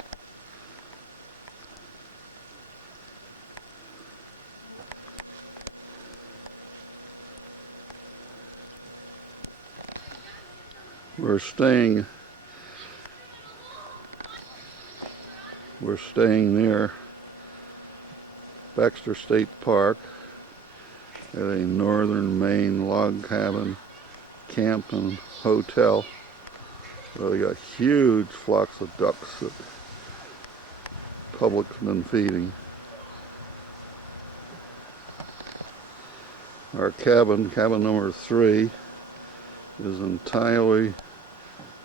We're staying near Baxter State Park at a northern Maine log cabin camp and hotel. So we got huge flocks of ducks that the public's been feeding. Our cabin number 3, is entirely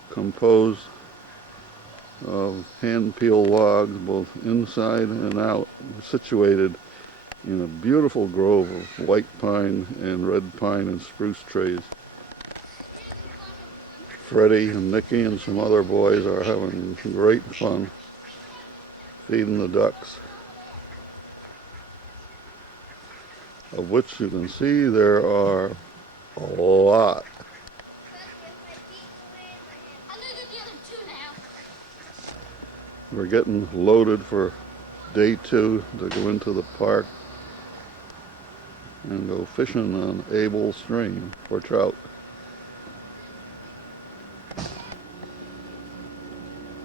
composed of hand-peeled logs, both inside and out. We're situated in a beautiful grove of white pine and red pine and spruce trees. Freddie and Nicky and some other boys are having great fun feeding the ducks, of which you can see there are a lot. We're getting loaded for day 2 to go into the park and go fishing on Able Stream for trout.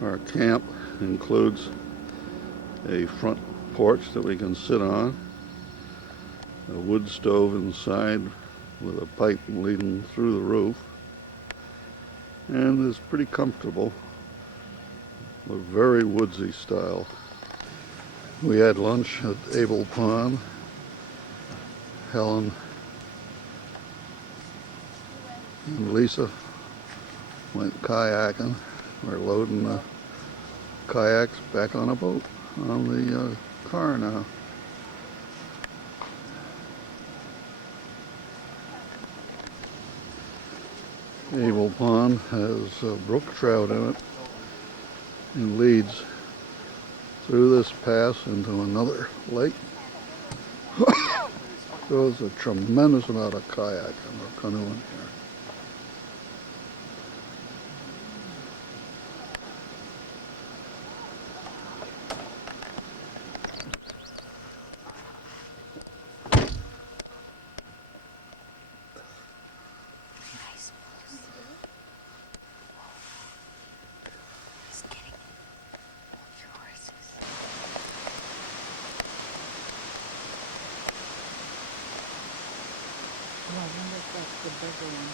Our camp includes a front porch that we can sit on, a wood stove inside with a pipe leading through the roof, and is pretty comfortable, but very woodsy style. We had lunch at Able Pond. Helen and Lisa went kayaking. We're loading the kayaks back on a boat on the car now. Able Pond has brook trout in it and leads through this pass into another lake. There's a tremendous amount of kayaking or canoeing here. Oh, I wonder if that's the bigger one.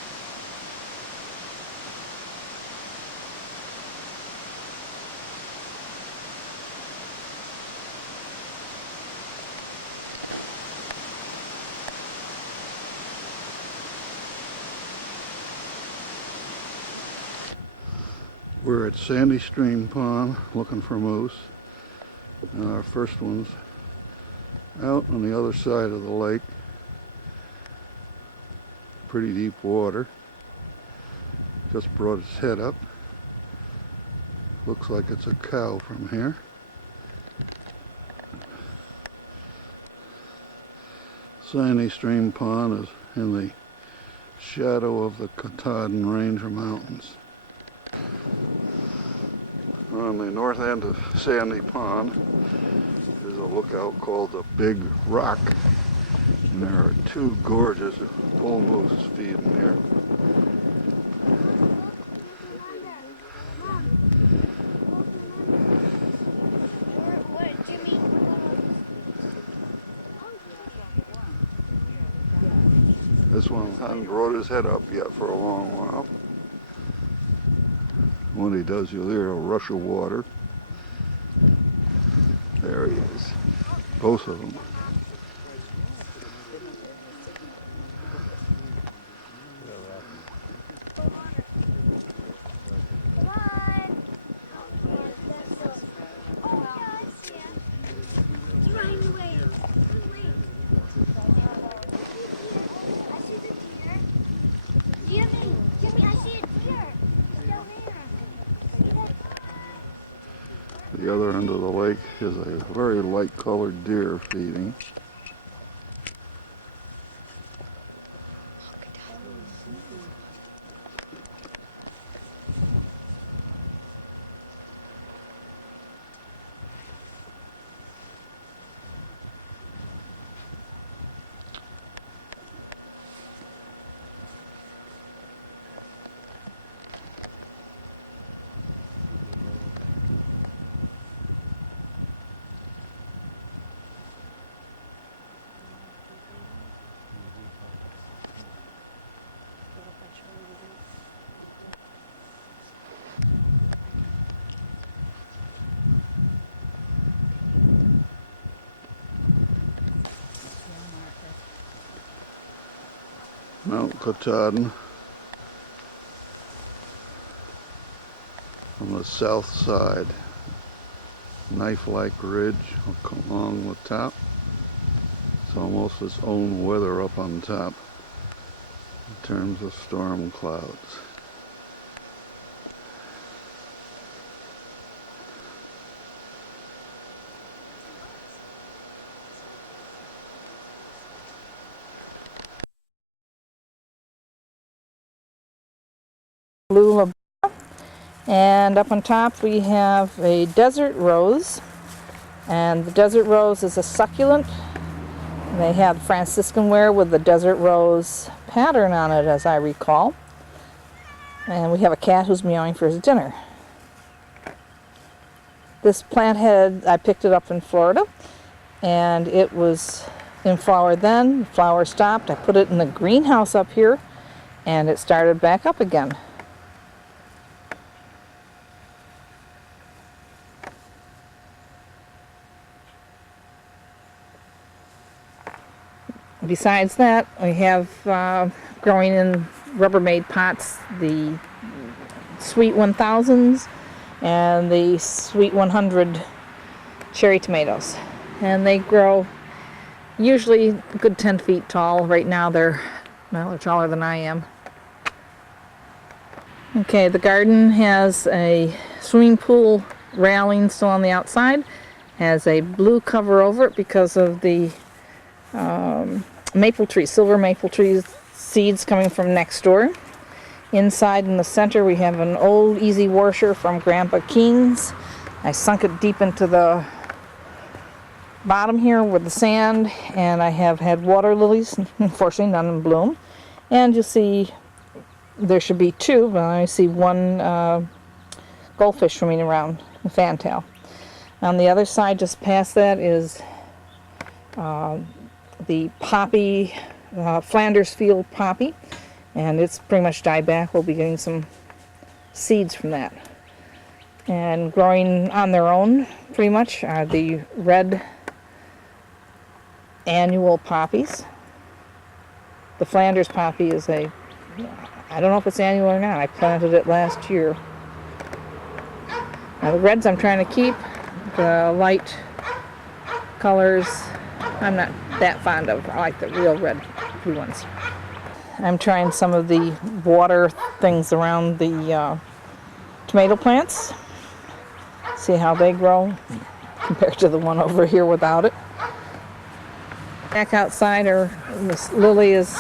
We're at Sandy Stream Pond looking for moose. And our first one's out on the other side of the lake. Pretty deep water. Just brought its head up. Looks like it's a cow from here. Sandy Stream Pond is in the shadow of the Katahdin Ranger Mountains. On the north end of Sandy Pond is a lookout called the Big Rock. And there are two gorges of bull moose feeding here. This one hasn't brought his head up yet for a long while. When he does, you'll hear a rush of water. There he is. Both of them. The other end of the lake is a very light-colored deer feeding. Mount Katahdin on the south side, knife-like ridge along the top. It's almost its own weather up on top in terms of storm clouds. Lula, and up on top we have a desert rose, and the desert rose is a succulent. They have Franciscan ware with the desert rose pattern on it, as I recall, and we have a cat who's meowing for his dinner. This plant I picked it up in Florida, and it was in flower then. The flower stopped. I put it in the greenhouse up here, and it started back up again. Besides that, we have growing in Rubbermaid pots the Sweet 1000s and the Sweet 100 cherry tomatoes. And they grow usually a good 10 feet tall. Right now they're taller than I am. Okay, the garden has a swimming pool railing still on the outside. Has a blue cover over it because of the maple tree, silver maple tree seeds coming from next door. Inside in the center we have an old easy washer from Grandpa King's. I sunk it deep into the bottom here with the sand, and I have had water lilies, unfortunately none in bloom. And you'll see there should be two, but I see one goldfish swimming around, the fantail. On the other side, just past that, is the poppy, Flanders Field poppy, and it's pretty much died back. We'll be getting some seeds from that. And growing on their own, pretty much, are the red annual poppies. The Flanders poppy is I don't know if it's annual or not. I planted it last year. Now the reds I'm trying to keep. The light colors I'm not that fond of. I like the real red blue ones. I'm trying some of the water things around the tomato plants. See how they grow compared to the one over here without it. Back outside, this lily is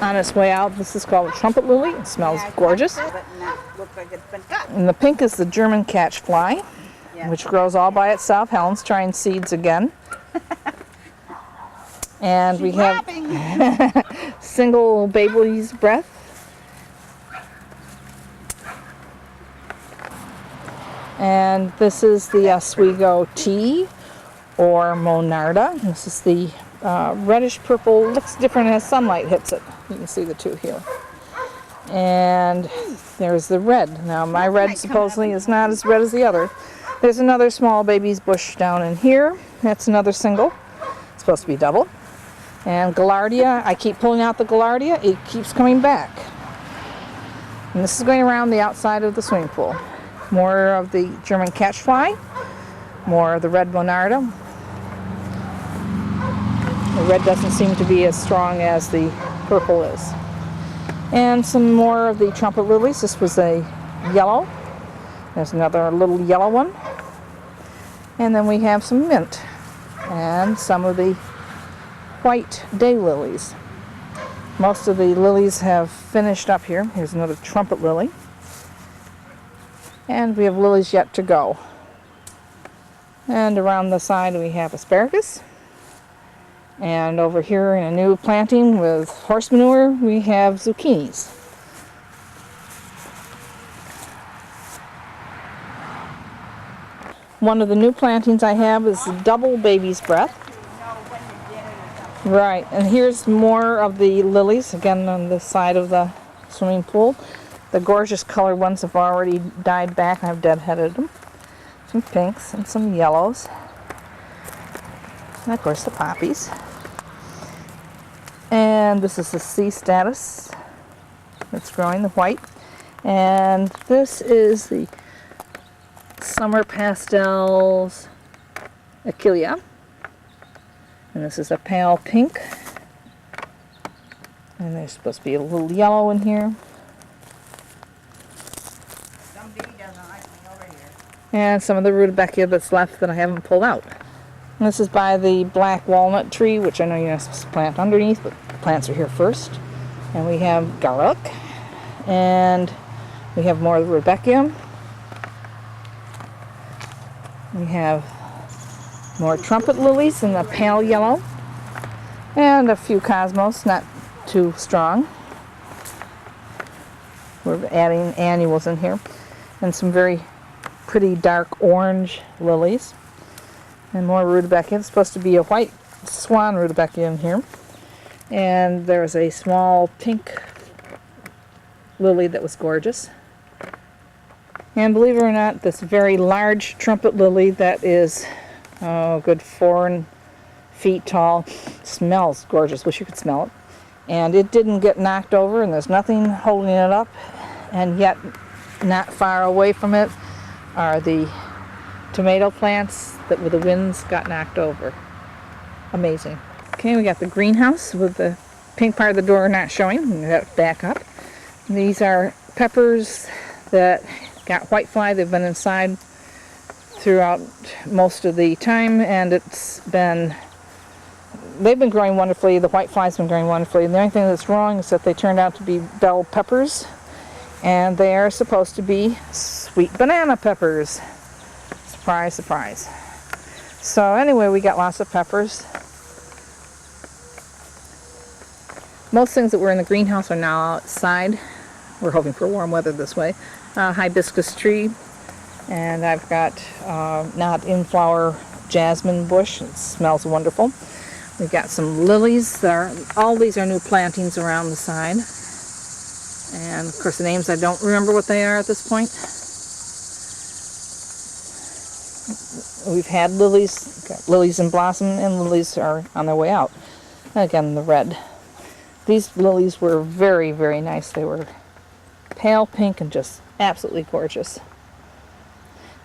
on its way out. This is called a trumpet lily. It smells gorgeous. And the pink is the German catch fly, which grows all by itself. Helen's trying seeds again. And we have single baby's breath. And this is the Oswego tea, or Monarda. This is the reddish purple, looks different as sunlight hits it. You can see the two here. And there's the red. Now my red supposedly is not as red as the other. There's another small baby's bush down in here. That's another single. It's supposed to be double. And Gaillardia, I keep pulling out the Gaillardia, it keeps coming back. And this is going around the outside of the swimming pool. More of the German catchfly, more of the red Monarda. The red doesn't seem to be as strong as the purple is. And some more of the trumpet lilies. This was a yellow. There's another little yellow one. And then we have some mint and some of the white daylilies. Most of the lilies have finished up here. Here's another trumpet lily. And we have lilies yet to go. And around the side we have asparagus. And over here in a new planting with horse manure we have zucchinis. One of the new plantings I have is double baby's breath. Right, and here's more of the lilies, again on the side of the swimming pool. The gorgeous colored ones have already died back. I've deadheaded them. Some pinks and some yellows. And of course the poppies. And this is the C status that's growing, the white. And this is the Summer Pastels Achillea. And this is a pale pink. And there's supposed to be a little yellow in here. And some of the rudbeckia that's left that I haven't pulled out. And this is by the black walnut tree, which I know you're not supposed to plant underneath, but the plants are here first. And we have garlic. And we have more of the rudbeckia. We have more trumpet lilies in the pale yellow. And a few cosmos, not too strong. We're adding annuals in here. And some very pretty dark orange lilies. And more rudbeckia. It's supposed to be a white swan rudbeckia in here. And there's a small pink lily that was gorgeous. And believe it or not, this very large trumpet lily that is a good 4 feet tall smells gorgeous. Wish you could smell it. And it didn't get knocked over, and there's nothing holding it up. And yet, not far away from it are the tomato plants that with the winds got knocked over. Amazing. Okay, we got the greenhouse with the pink part of the door not showing. That back up. These are peppers that got whitefly. They've been inside throughout most of the time, and they've been growing wonderfully. The whitefly's been growing wonderfully. And the only thing that's wrong is that they turned out to be bell peppers, and they are supposed to be sweet banana peppers. Surprise, surprise. So anyway, we got lots of peppers. Most things that were in the greenhouse are now outside. We're hoping for warm weather this way. Hibiscus tree, and I've got not in flower jasmine bush. It smells wonderful. We've got some lilies. All these are new plantings around the side. And of course the names, I don't remember what they are at this point. We've had lilies, got lilies in blossom, and lilies are on their way out. And again, the red. These lilies were very, very nice. They were pale pink and just absolutely gorgeous.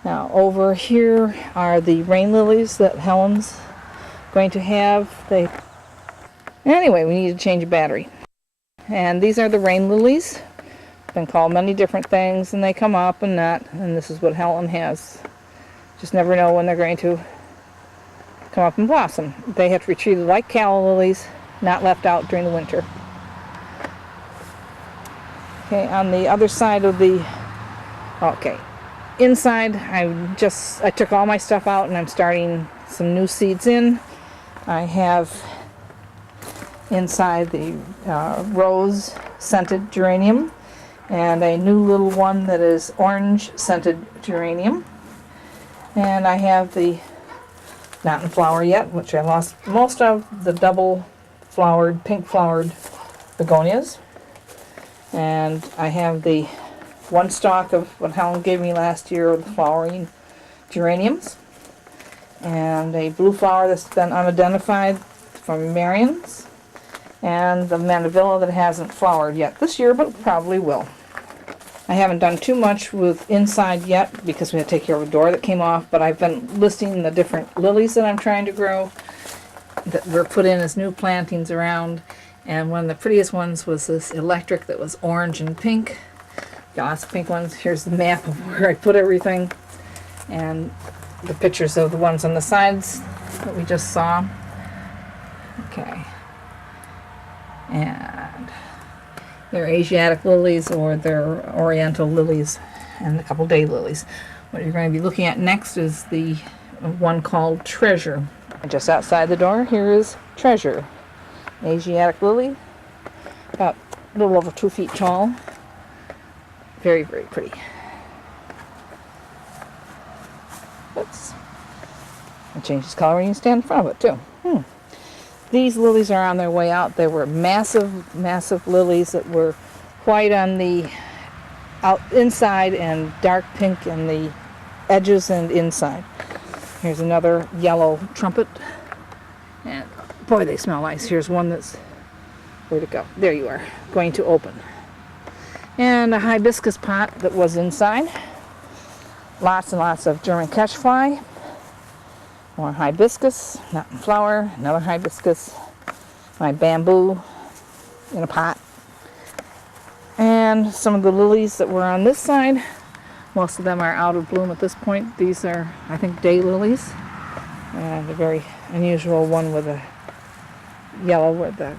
Now over here are the rain lilies that Helen's going to have. Anyway, we need to change a battery. And these are the rain lilies. Been called many different things, and they come up and not, and this is what Helen has. Just never know when they're going to come up and blossom. They have to be treated like calla lilies, not left out during the winter. Okay, on the other side of the, inside I took all my stuff out and I'm starting some new seeds in. I have inside the rose scented geranium and a new little one that is orange scented geranium. And I have the, not in flower yet, which I lost most of, the double flowered, pink flowered begonias. And I have the one stalk of what Helen gave me last year of the flowering geraniums. And a blue flower that's been unidentified from Marion's. And the mandevilla that hasn't flowered yet this year, but probably will. I haven't done too much with inside yet because we had to take care of a door that came off, but I've been listing the different lilies that I'm trying to grow that were put in as new plantings around. And one of the prettiest ones was this electric that was orange and pink. Got lots of pink ones. Here's the map of where I put everything. And the pictures of the ones on the sides that we just saw. Okay. And they're Asiatic lilies or they're Oriental lilies and a couple day lilies. What you're going to be looking at next is the one called Treasure. And just outside the door, here is Treasure. Asiatic lily, about a little over 2 feet tall. Very, very pretty. Oops. It changes color when you stand in front of it too. These lilies are on their way out. They were massive, massive lilies that were white on the inside and dark pink in the edges and inside. Here's another yellow trumpet. And boy, they smell nice. Here's one that's, where'd it go? There you are, going to open. And a hibiscus pot that was inside. Lots and lots of German catchfly. More hibiscus, not in flower. Another hibiscus. My bamboo in a pot. And some of the lilies that were on this side. Most of them are out of bloom at this point. These are, I think, day lilies. And a very unusual one with a yellow where the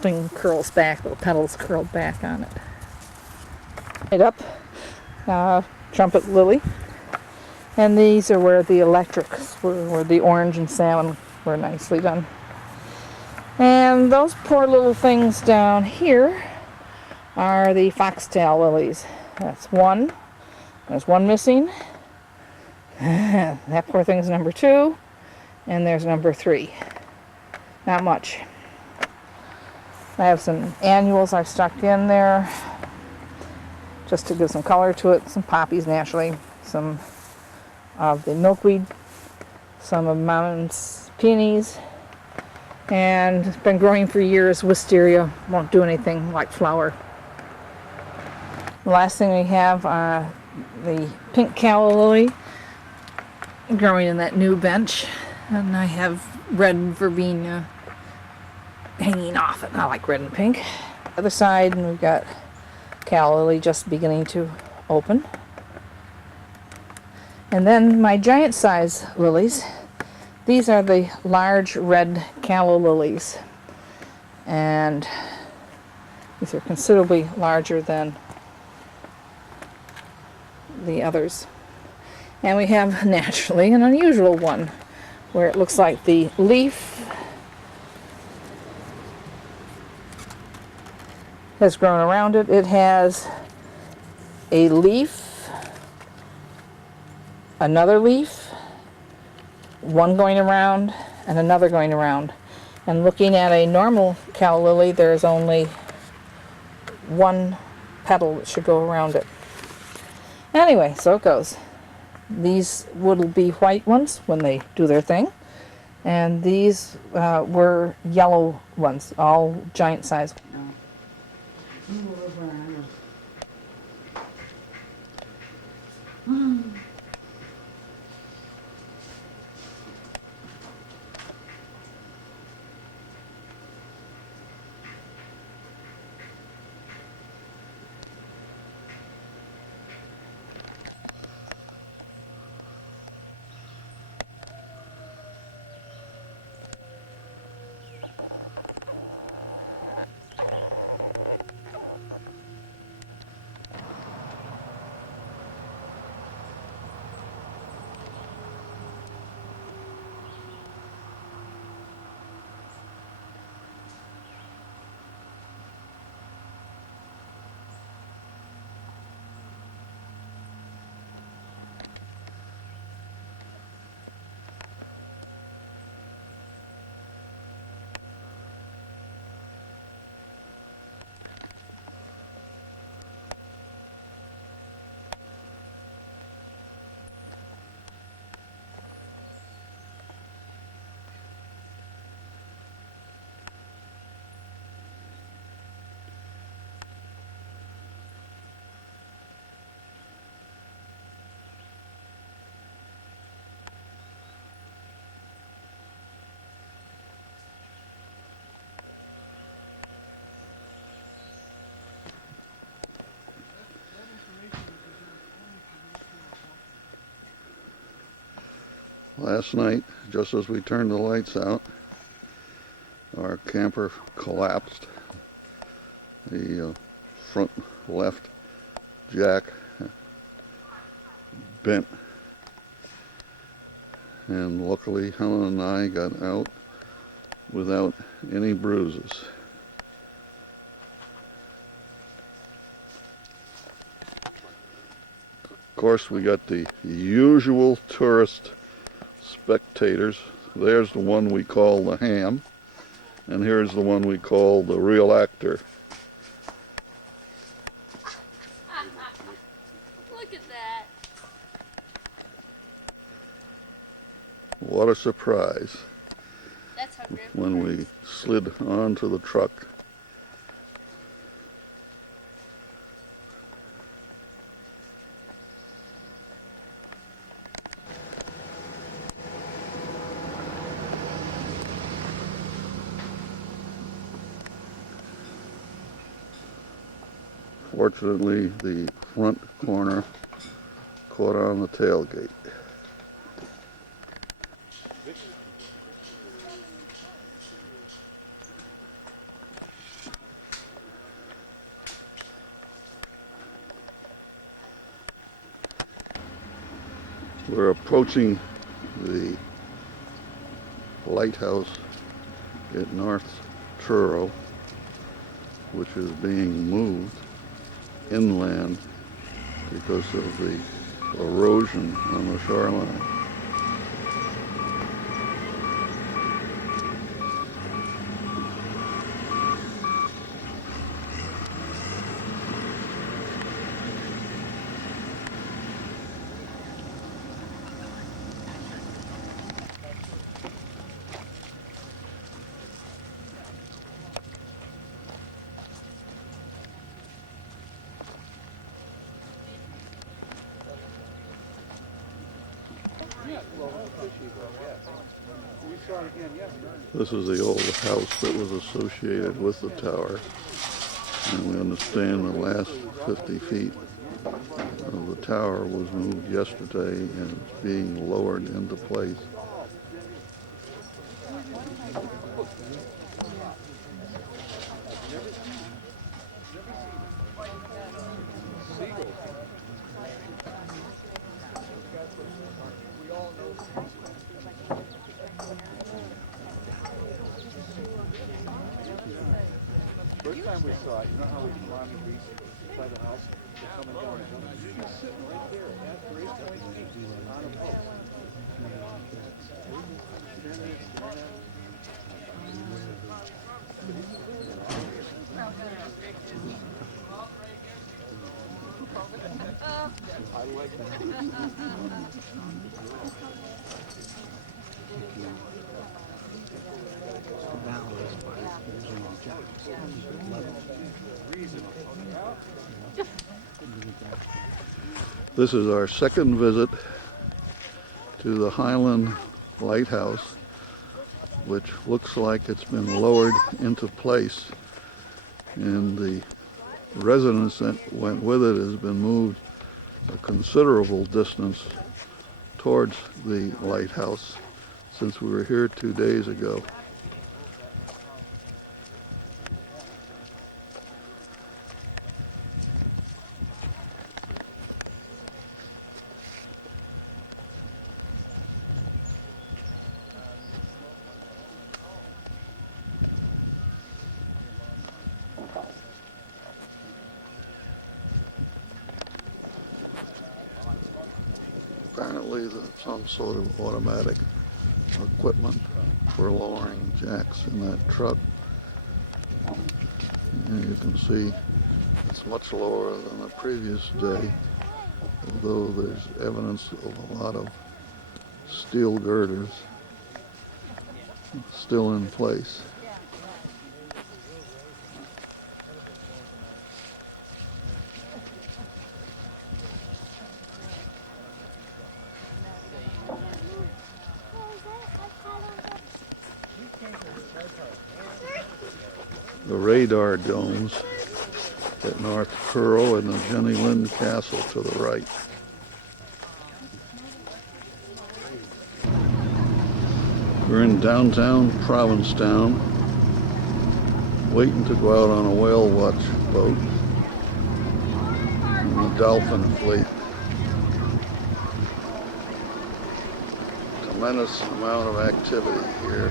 thing curls back, the petals curled back on it. Right up, trumpet lily. And these are where the electrics were, where the orange and salmon were nicely done. And those poor little things down here are the foxtail lilies. That's one. There's one missing. That poor thing's number 2. And there's number 3. Not much. I have some annuals I've stuck in there just to give some color to it. Some poppies naturally. Some of the milkweed. Some of Mom's peonies. And it's been growing for years. Wisteria won't do anything like flower. The last thing we have, the pink calla lily growing in that new bench. And I have red verbena hanging off it. I like red and pink. Other side, and we've got calla lily just beginning to open. And then my giant size lilies. These are the large red calla lilies. And these are considerably larger than the others. And we have naturally an unusual one where it looks like the leaf has grown around it. It has a leaf, another leaf, one going around, and another going around. And looking at a normal calla lily, there's only one petal that should go around it. Anyway, so it goes. These will be white ones when they do their thing. And these were yellow ones, all giant size. Last night, just as we turned the lights out, our camper collapsed. The front left jack bent, and luckily Helen and I got out without any bruises. Of course, we got the usual tourist spectators. There's the one we call the ham, and here's the one we call the real actor. Look at that. What a surprise That's how Grandpa when we slid onto the truck. Fortunately, the front corner caught on the tailgate. We're approaching the lighthouse at North Truro, which is being moved inland because of the erosion on the shoreline. This is the old house that was associated with the tower, and we understand the last 50 feet of the tower was moved yesterday and is being lowered into place. First time we saw it, you know how we come on the beach beside the house? They're coming down. She's sitting right there at Grace Point on a post. I like that. This is our second visit to the Highland Lighthouse, which looks like it's been lowered into place, and the residence that went with it has been moved a considerable distance towards the lighthouse since we were here 2 days ago. Apparently some sort of automatic equipment for lowering jacks in that truck. And you can see it's much lower than the previous day, although there's evidence of a lot of steel girders still in place. The radar domes at North Curl and the Jenny Lind Castle to the right. We're in downtown Provincetown, waiting to go out on a whale watch boat in the Dolphin fleet. Tremendous amount of activity here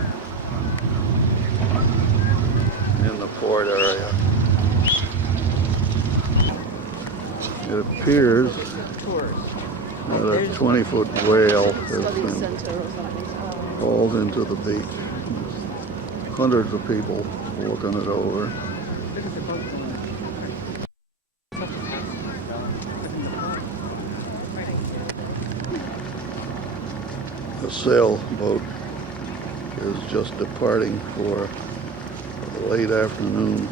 in the port area. It appears that a 20-foot whale has been hauled into the beach. Hundreds of people looking it over. A sailboat is just departing for a late afternoon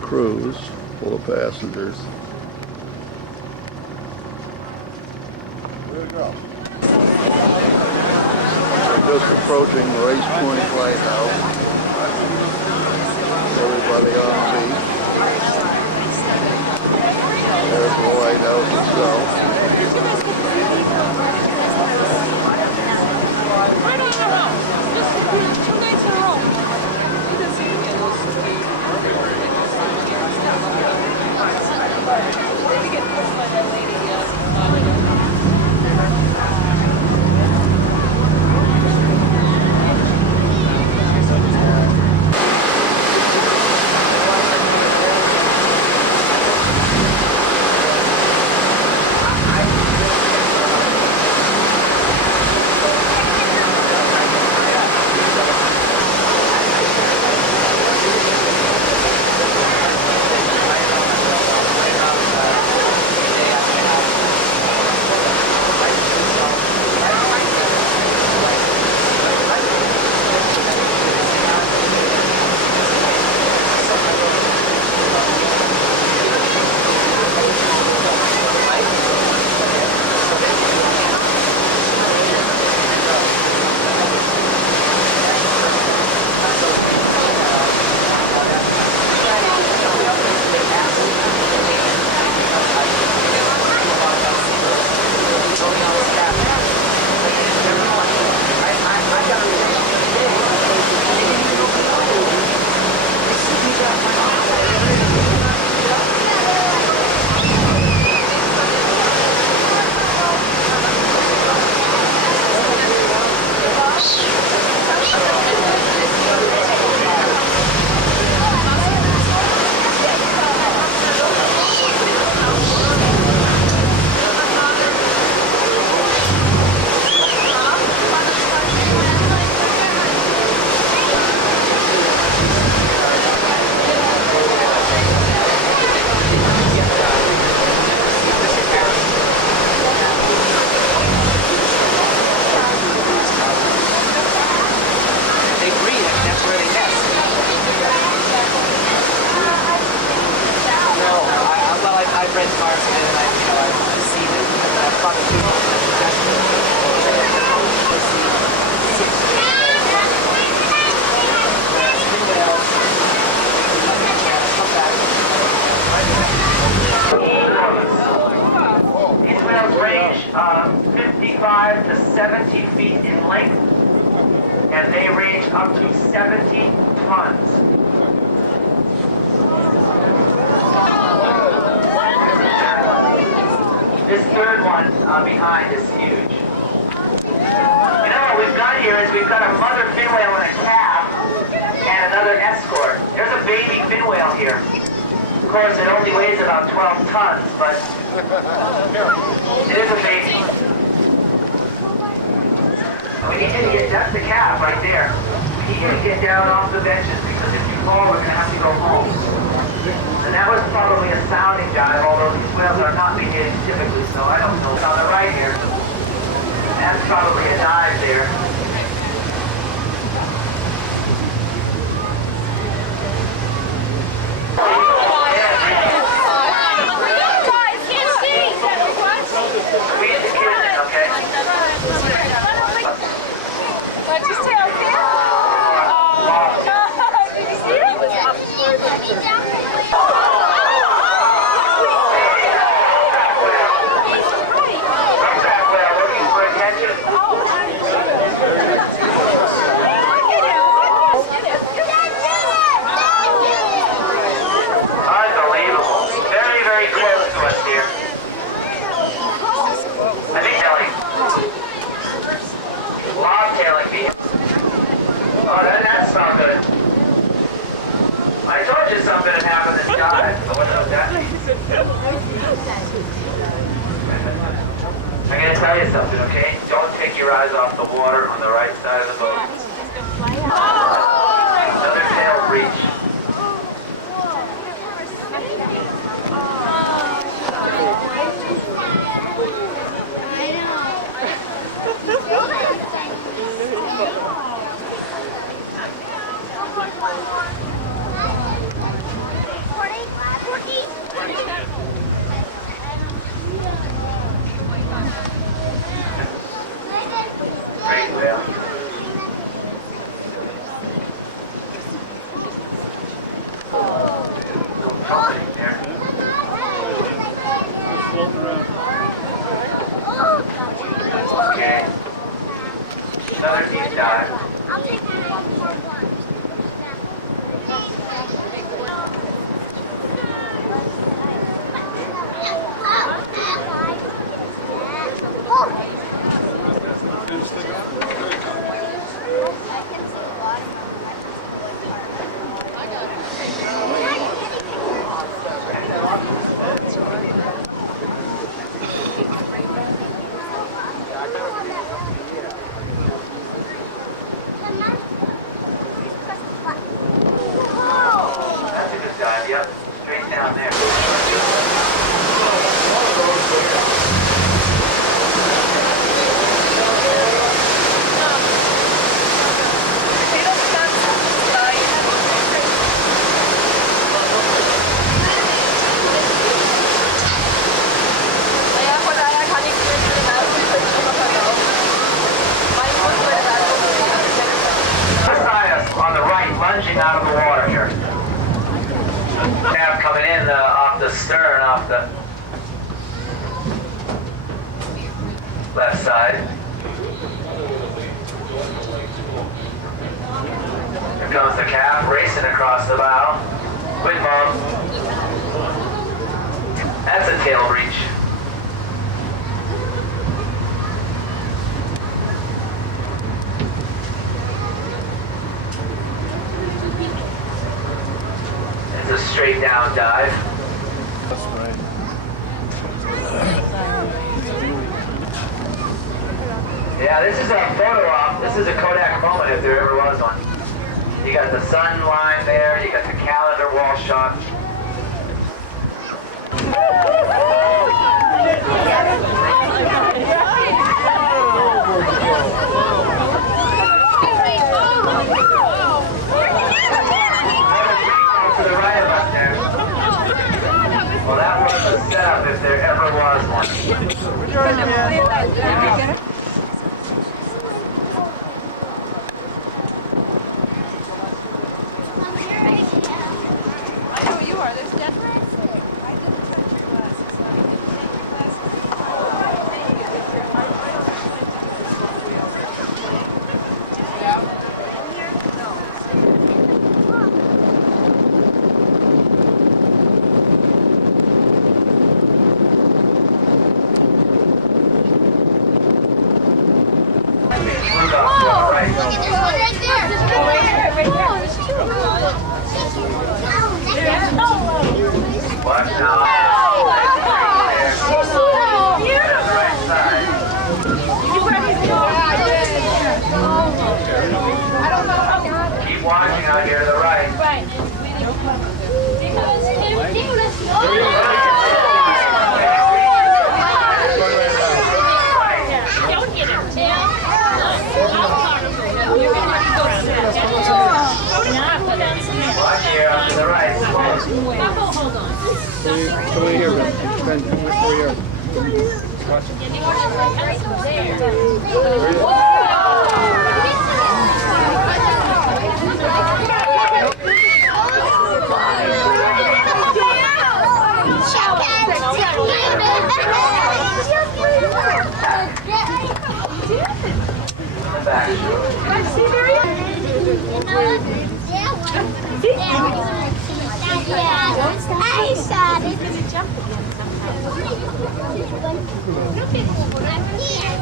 cruise full of passengers. Where'd it go? We're just approaching Race Point Lighthouse. Everybody on the beach. There's the lighthouse itself. read parts of it and I've seen it. I've talked to people that These whales range 55 to 70 feet in length, and they range up to 70 tons. This third one behind is huge. You know what we've got here is we've got a mother fin whale and a calf and another escort. There's a baby fin whale here. Of course, it only weighs about 12 tons, but it is a baby. We need you to get, that's the calf right there. We need you to get down off the benches because if you fall, we're going to have to go home. And that was probably a sounding dive, although these whales are not behaving typically, so I don't know. It's on the right here. That's probably a dive there. Squeeze the kid in, okay? Watch his tail, kid. Did you see it? Unbelievable. Very, very close to us here. I think Ellie. Bobtailing me. Oh, that's not good. I told you something had happened this dive. I wonder what that means. I'm going to tell you something, okay? Don't take your eyes off the water on the right side of the boat. Another tail breach. Great whale. No company there. Okay. Another deep dive. I'll take one more one. That's a good dive, yep. Straight down there. Beside us on the right, lunging out of the water here. Calf coming in off the stern, off the left side. Here comes the calf racing across the bow. Wind bump. That's a tail reach. It's a straight down dive. Yeah, this is a photo op. This is a Kodak moment if there ever was one. You got the sun line there, you got the calendar wall shot. To the right of us there. Well, that was the setup if there ever was one. I know you are. There's Denver. I didn't touch your glasses. Whoa! Look at this one right there. Oh, there's two of them. Watch now. Keep watching out here to the right. Don't hit him. Watch here out to the right. Hold on. Over here, Ben. Over here. Watch I saw it.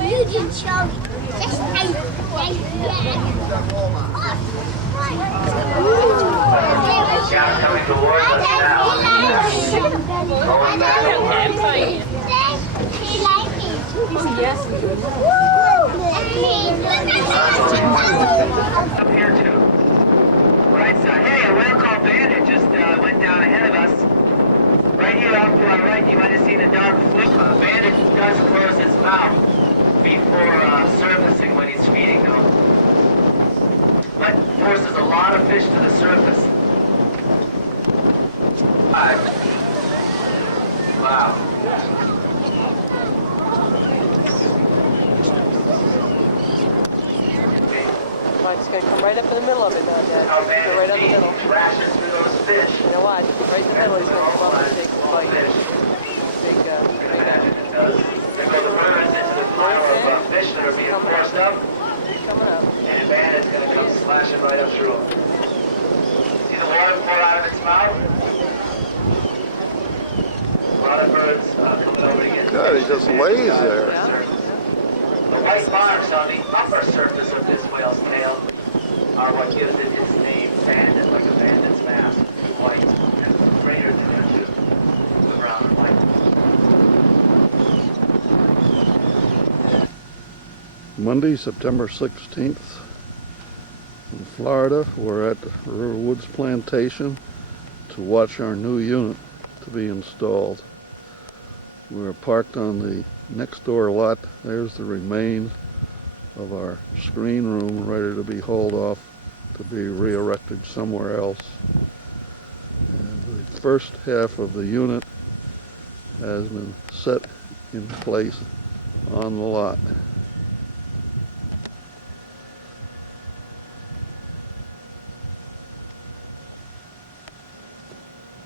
You didn't show me. Just Scout coming towards us now. Going back. Up here too. Right side. Hey, a whale called Bandit just went down ahead of us. Right here off to our right, you might have seen a dark flick. Bandit does close his mouth before surfacing when he's feeding though. That forces a lot of fish to the surface. Wow. Mine's gonna come right up in the middle of it now, Dad. Go right up the middle. Crashes through those fish. You know what? Right in the middle, he's gonna come up and take the bite. Big, There go the birds into the pile of fish that are being forced up. coming up. And Bandit's gonna come slashing right up through them. See the water pour out of its mouth? A lot of birds coming over to get God, he just lays there. The white marks on the upper surface of this whale's tail are what gives it its name, bandit, like a bandit's mask, white, and greater than the brown and white. Monday, September 16th, in Florida. We're at River Woods Plantation to watch our new unit to be installed. We're parked on the next door lot. There's the remains of our screen room ready to be hauled off to be re-erected somewhere else. And the first half of the unit has been set in place on the lot.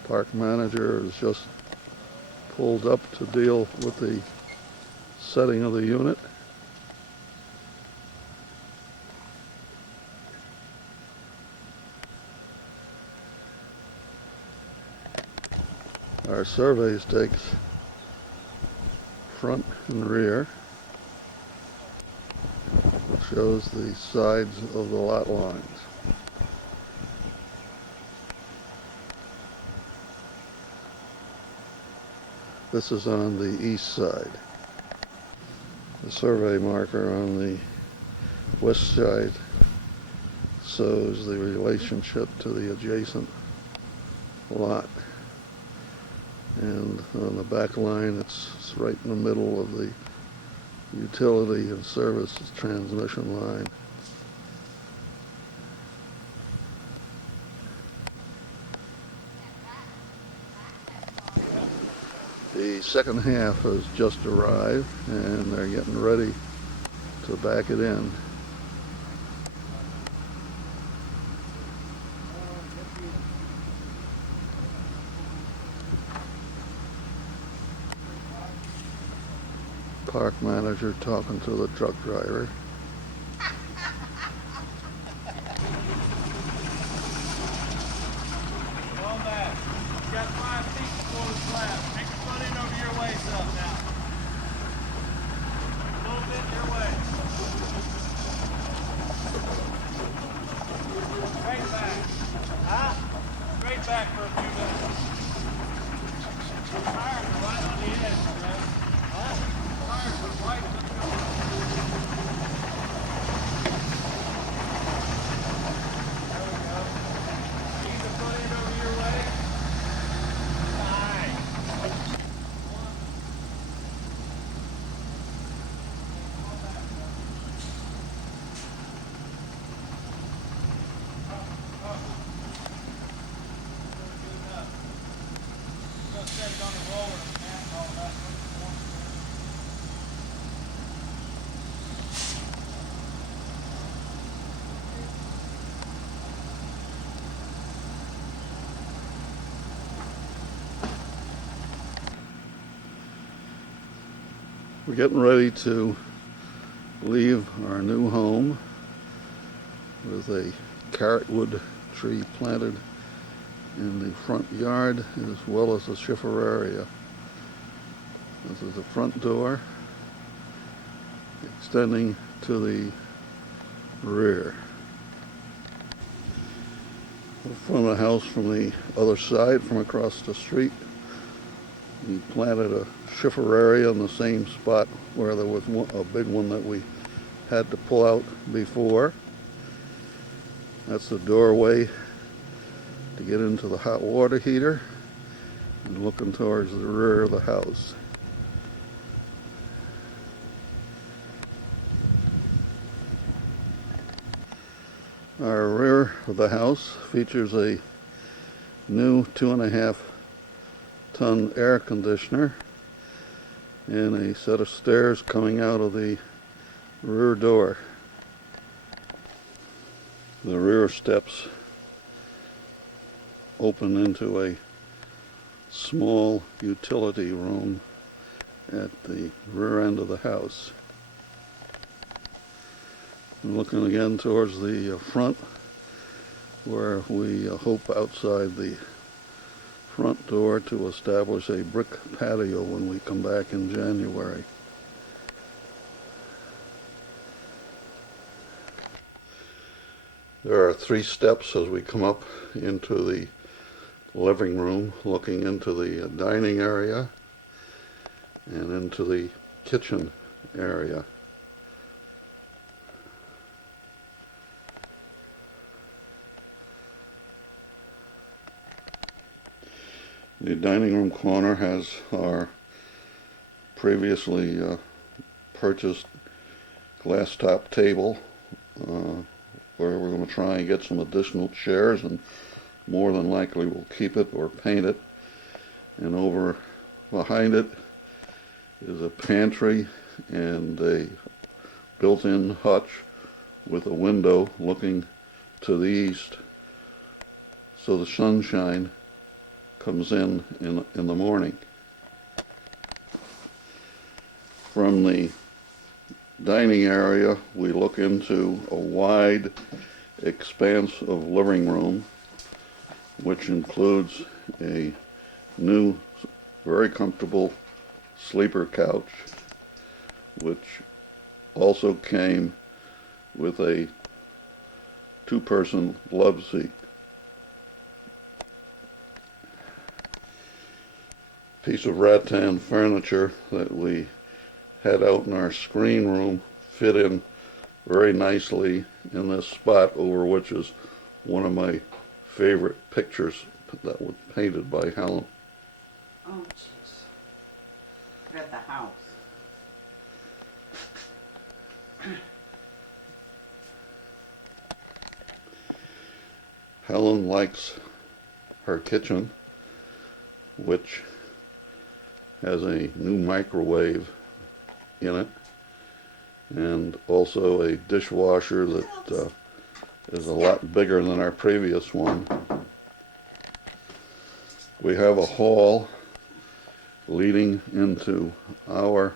Park manager has just pulled up to deal with the setting of the unit. Our surveys takes front and rear. Shows the sides of the lot lines. This is on the east side. The survey marker on the west side shows the relationship to the adjacent lot. And on the back line, it's right in the middle of the utility and services transmission line. The second half has just arrived and they're getting ready to back it in. Park manager talking to the truck driver. Come back. You got 5 feet before the slab. Take your foot in over your waist up now. A little bit your way. Straight back. Huh? Straight back for a few minutes. The tires are right on the edge, Fred. Huh? The tires are right on the edge. There we go. Ease the foot in over your way. Nice. Set it on the roller and all that. We're getting ready to leave our new home with a carrotwood tree planted in the front yard as well as the schifferarea. This is the front door extending to the rear. From the house from the other side, from across the street, we planted a schifferarea in the same spot where there was a big one that we had to pull out before. That's the doorway to get into the hot water heater and looking towards the rear of the house. Our rear of the house features a new 2.5-ton air conditioner and a set of stairs coming out of the rear door. The rear steps open into a small utility room at the rear end of the house. And looking again towards the front, where we hope outside the front door to establish a brick patio when we come back in January. There are 3 steps as we come up into the living room, looking into the dining area and into the kitchen area. The dining room corner has our previously purchased glass top table where we're going to try and get some additional chairs, and more than likely we'll keep it or paint it. And over behind it is a pantry and a built-in hutch with a window looking to the east, so the sunshine comes in the morning. From the dining area, we look into a wide expanse of living room, which includes a new, very comfortable sleeper couch, which also came with a 2-person love seat. Piece of rattan furniture that we had out in our screen room fit in very nicely in this spot, over which is one of my favorite pictures that was painted by Helen. Oh, jeez. At the house. Helen likes her kitchen, which has a new microwave in it, and also a dishwasher that is a lot bigger than our previous one. We have a hall leading into our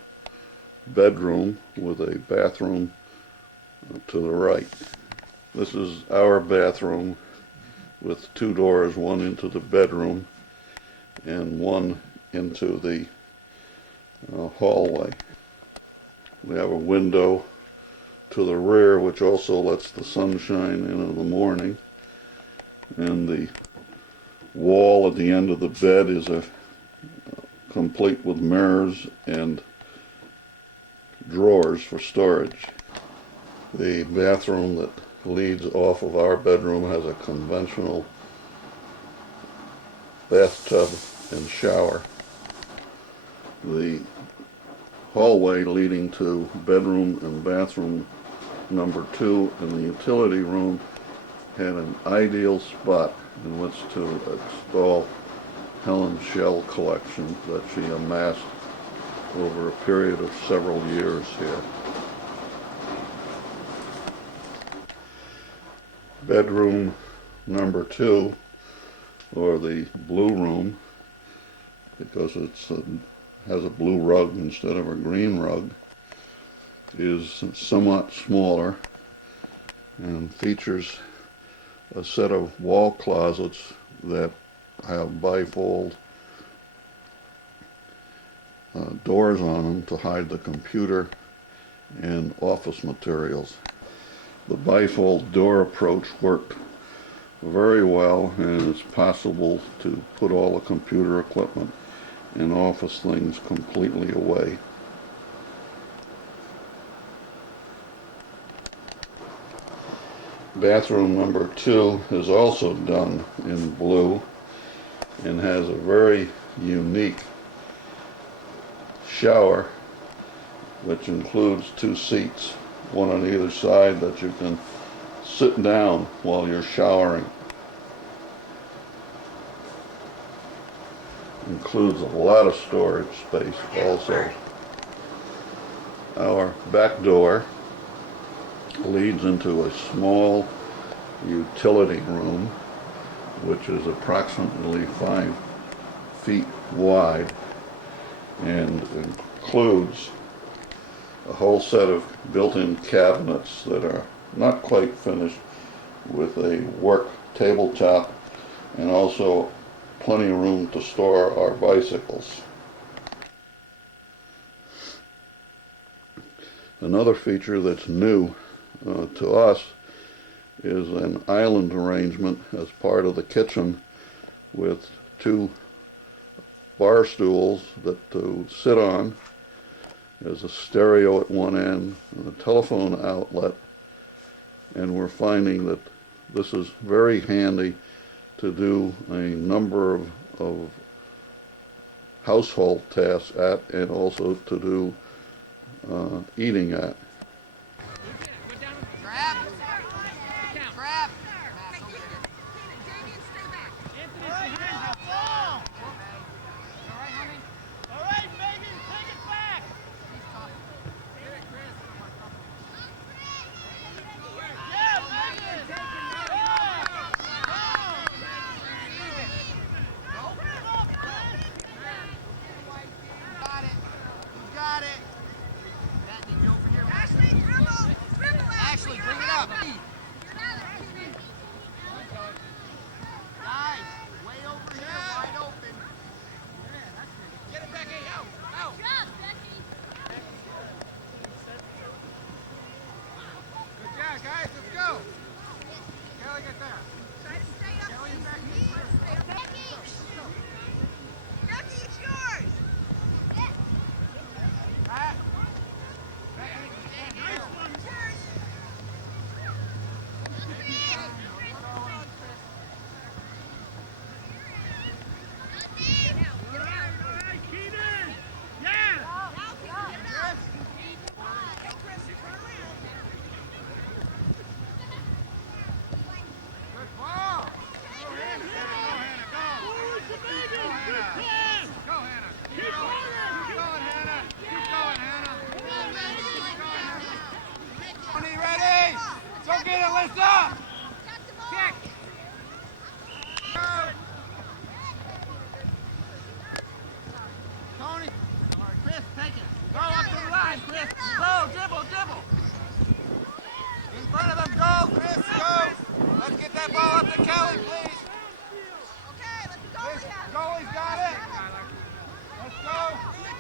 bedroom with a bathroom to the right. This is our bathroom with two doors, one into the bedroom and one into the hallway. We have a window to the rear which also lets the sunshine in the morning, and the wall at the end of the bed is complete with mirrors and drawers for storage. The bathroom that leads off of our bedroom has a conventional bathtub and shower. The hallway leading to bedroom and bathroom number 2 and the utility room had an ideal spot in which to install Helen's shell collection that she amassed over a period of several years here. Bedroom number 2, or the blue room, because it has a blue rug instead of a green rug, is somewhat smaller and features a set of wall closets that have bifold doors on them to hide the computer and office materials. The bifold door approach worked very well, and it's possible to put all the computer equipment and office things completely away. Bathroom number 2 is also done in blue and has a very unique shower which includes 2 seats, one on either side, that you can sit down while you're showering. Includes a lot of storage space also. Our back door leads into a small utility room which is approximately 5 feet wide and includes a whole set of built-in cabinets that are not quite finished, with a work tabletop and also plenty of room to store our bicycles. Another feature that's new to us is an island arrangement as part of the kitchen with 2 bar stools that to sit on. There's a stereo at one end and a telephone outlet, and we're finding that this is very handy to do a number of household tasks at, and also to do eating at. Ashley, bring it up. Guys, way over here, wide open. Get it, Becky, out, out. Good job, Becky. Good job, guys, let's go. Kelly, get there. Try to stay up. Kelly and Becky. Becky. Becky, it's yours. Lift up! Kick! Tony! All right, Chris, take it. Go up to the line, Chris. Go, dribble, dribble. In front of them, go, Chris, go. Let's get that ball up to Kelly, please. Okay, let's go. Goalie's got it. Let's go. Let's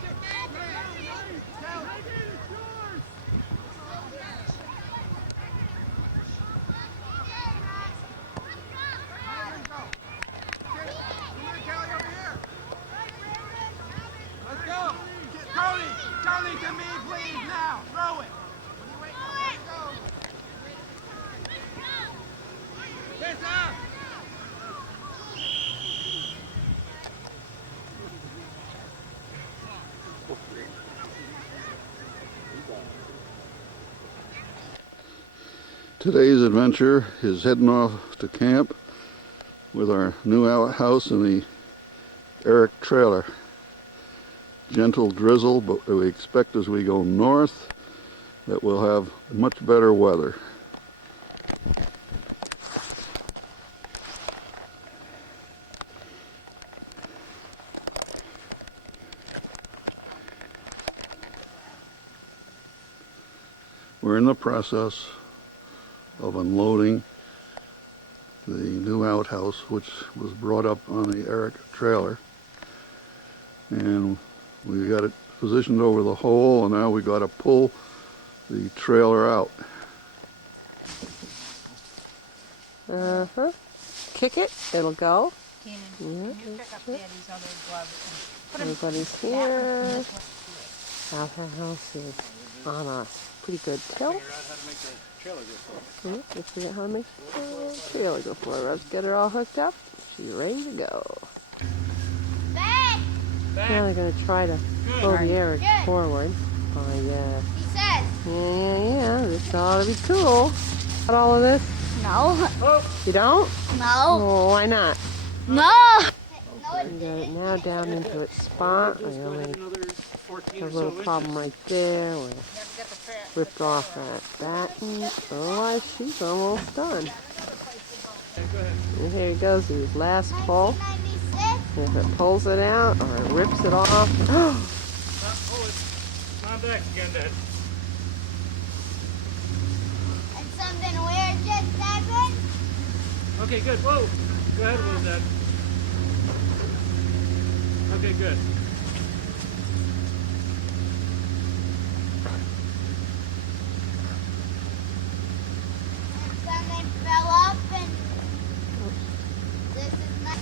go. Tony to me, please, now. Throw it. Let's go. Piss up. Today's adventure is heading off to camp with our new outhouse and the Eric trailer. Gentle drizzle, but we expect as we go north that we'll have much better weather. We're in the process of unloading the new outhouse, which was brought up on the Eric trailer, and we got it positioned over the hole, and now we got to pull the trailer out. Kick it, it'll go. Kenan, can you pick up Daddy's other gloves? Everybody's here. Outhouse is on a pretty good tilt. Let's figure out how to make the trailer go forward. Let's get her all hooked up. She's ready to go. Now they're going to try to pull the Eric forward. Oh, yeah. He says. Yeah, this ought to be cool. Got all of this? No. You don't? No. Oh, why not? No. We got it now down into its spot. I only have a little problem right there. We ripped off that batten. Otherwise, she's almost done. And here it goes, his last pull. If it pulls it out or it rips it off. Not back again, Dad. And something weird just happened. Okay, good. Whoa. Go ahead a little, Dad. Okay, good. Something fell up and this is not.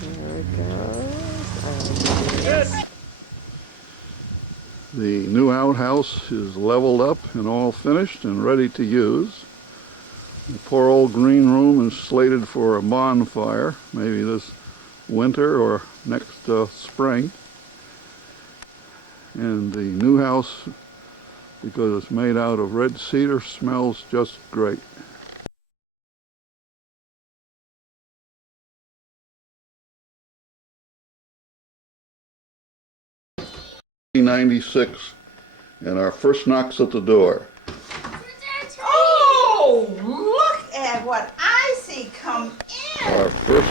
There it goes. The new outhouse is leveled up and all finished and ready to use. The poor old green room is slated for a bonfire, maybe this winter or next spring. And the new house, because it's made out of red cedar, smells just great. 1996, and our first knocks at the door. Oh, look at what I see come in. Our first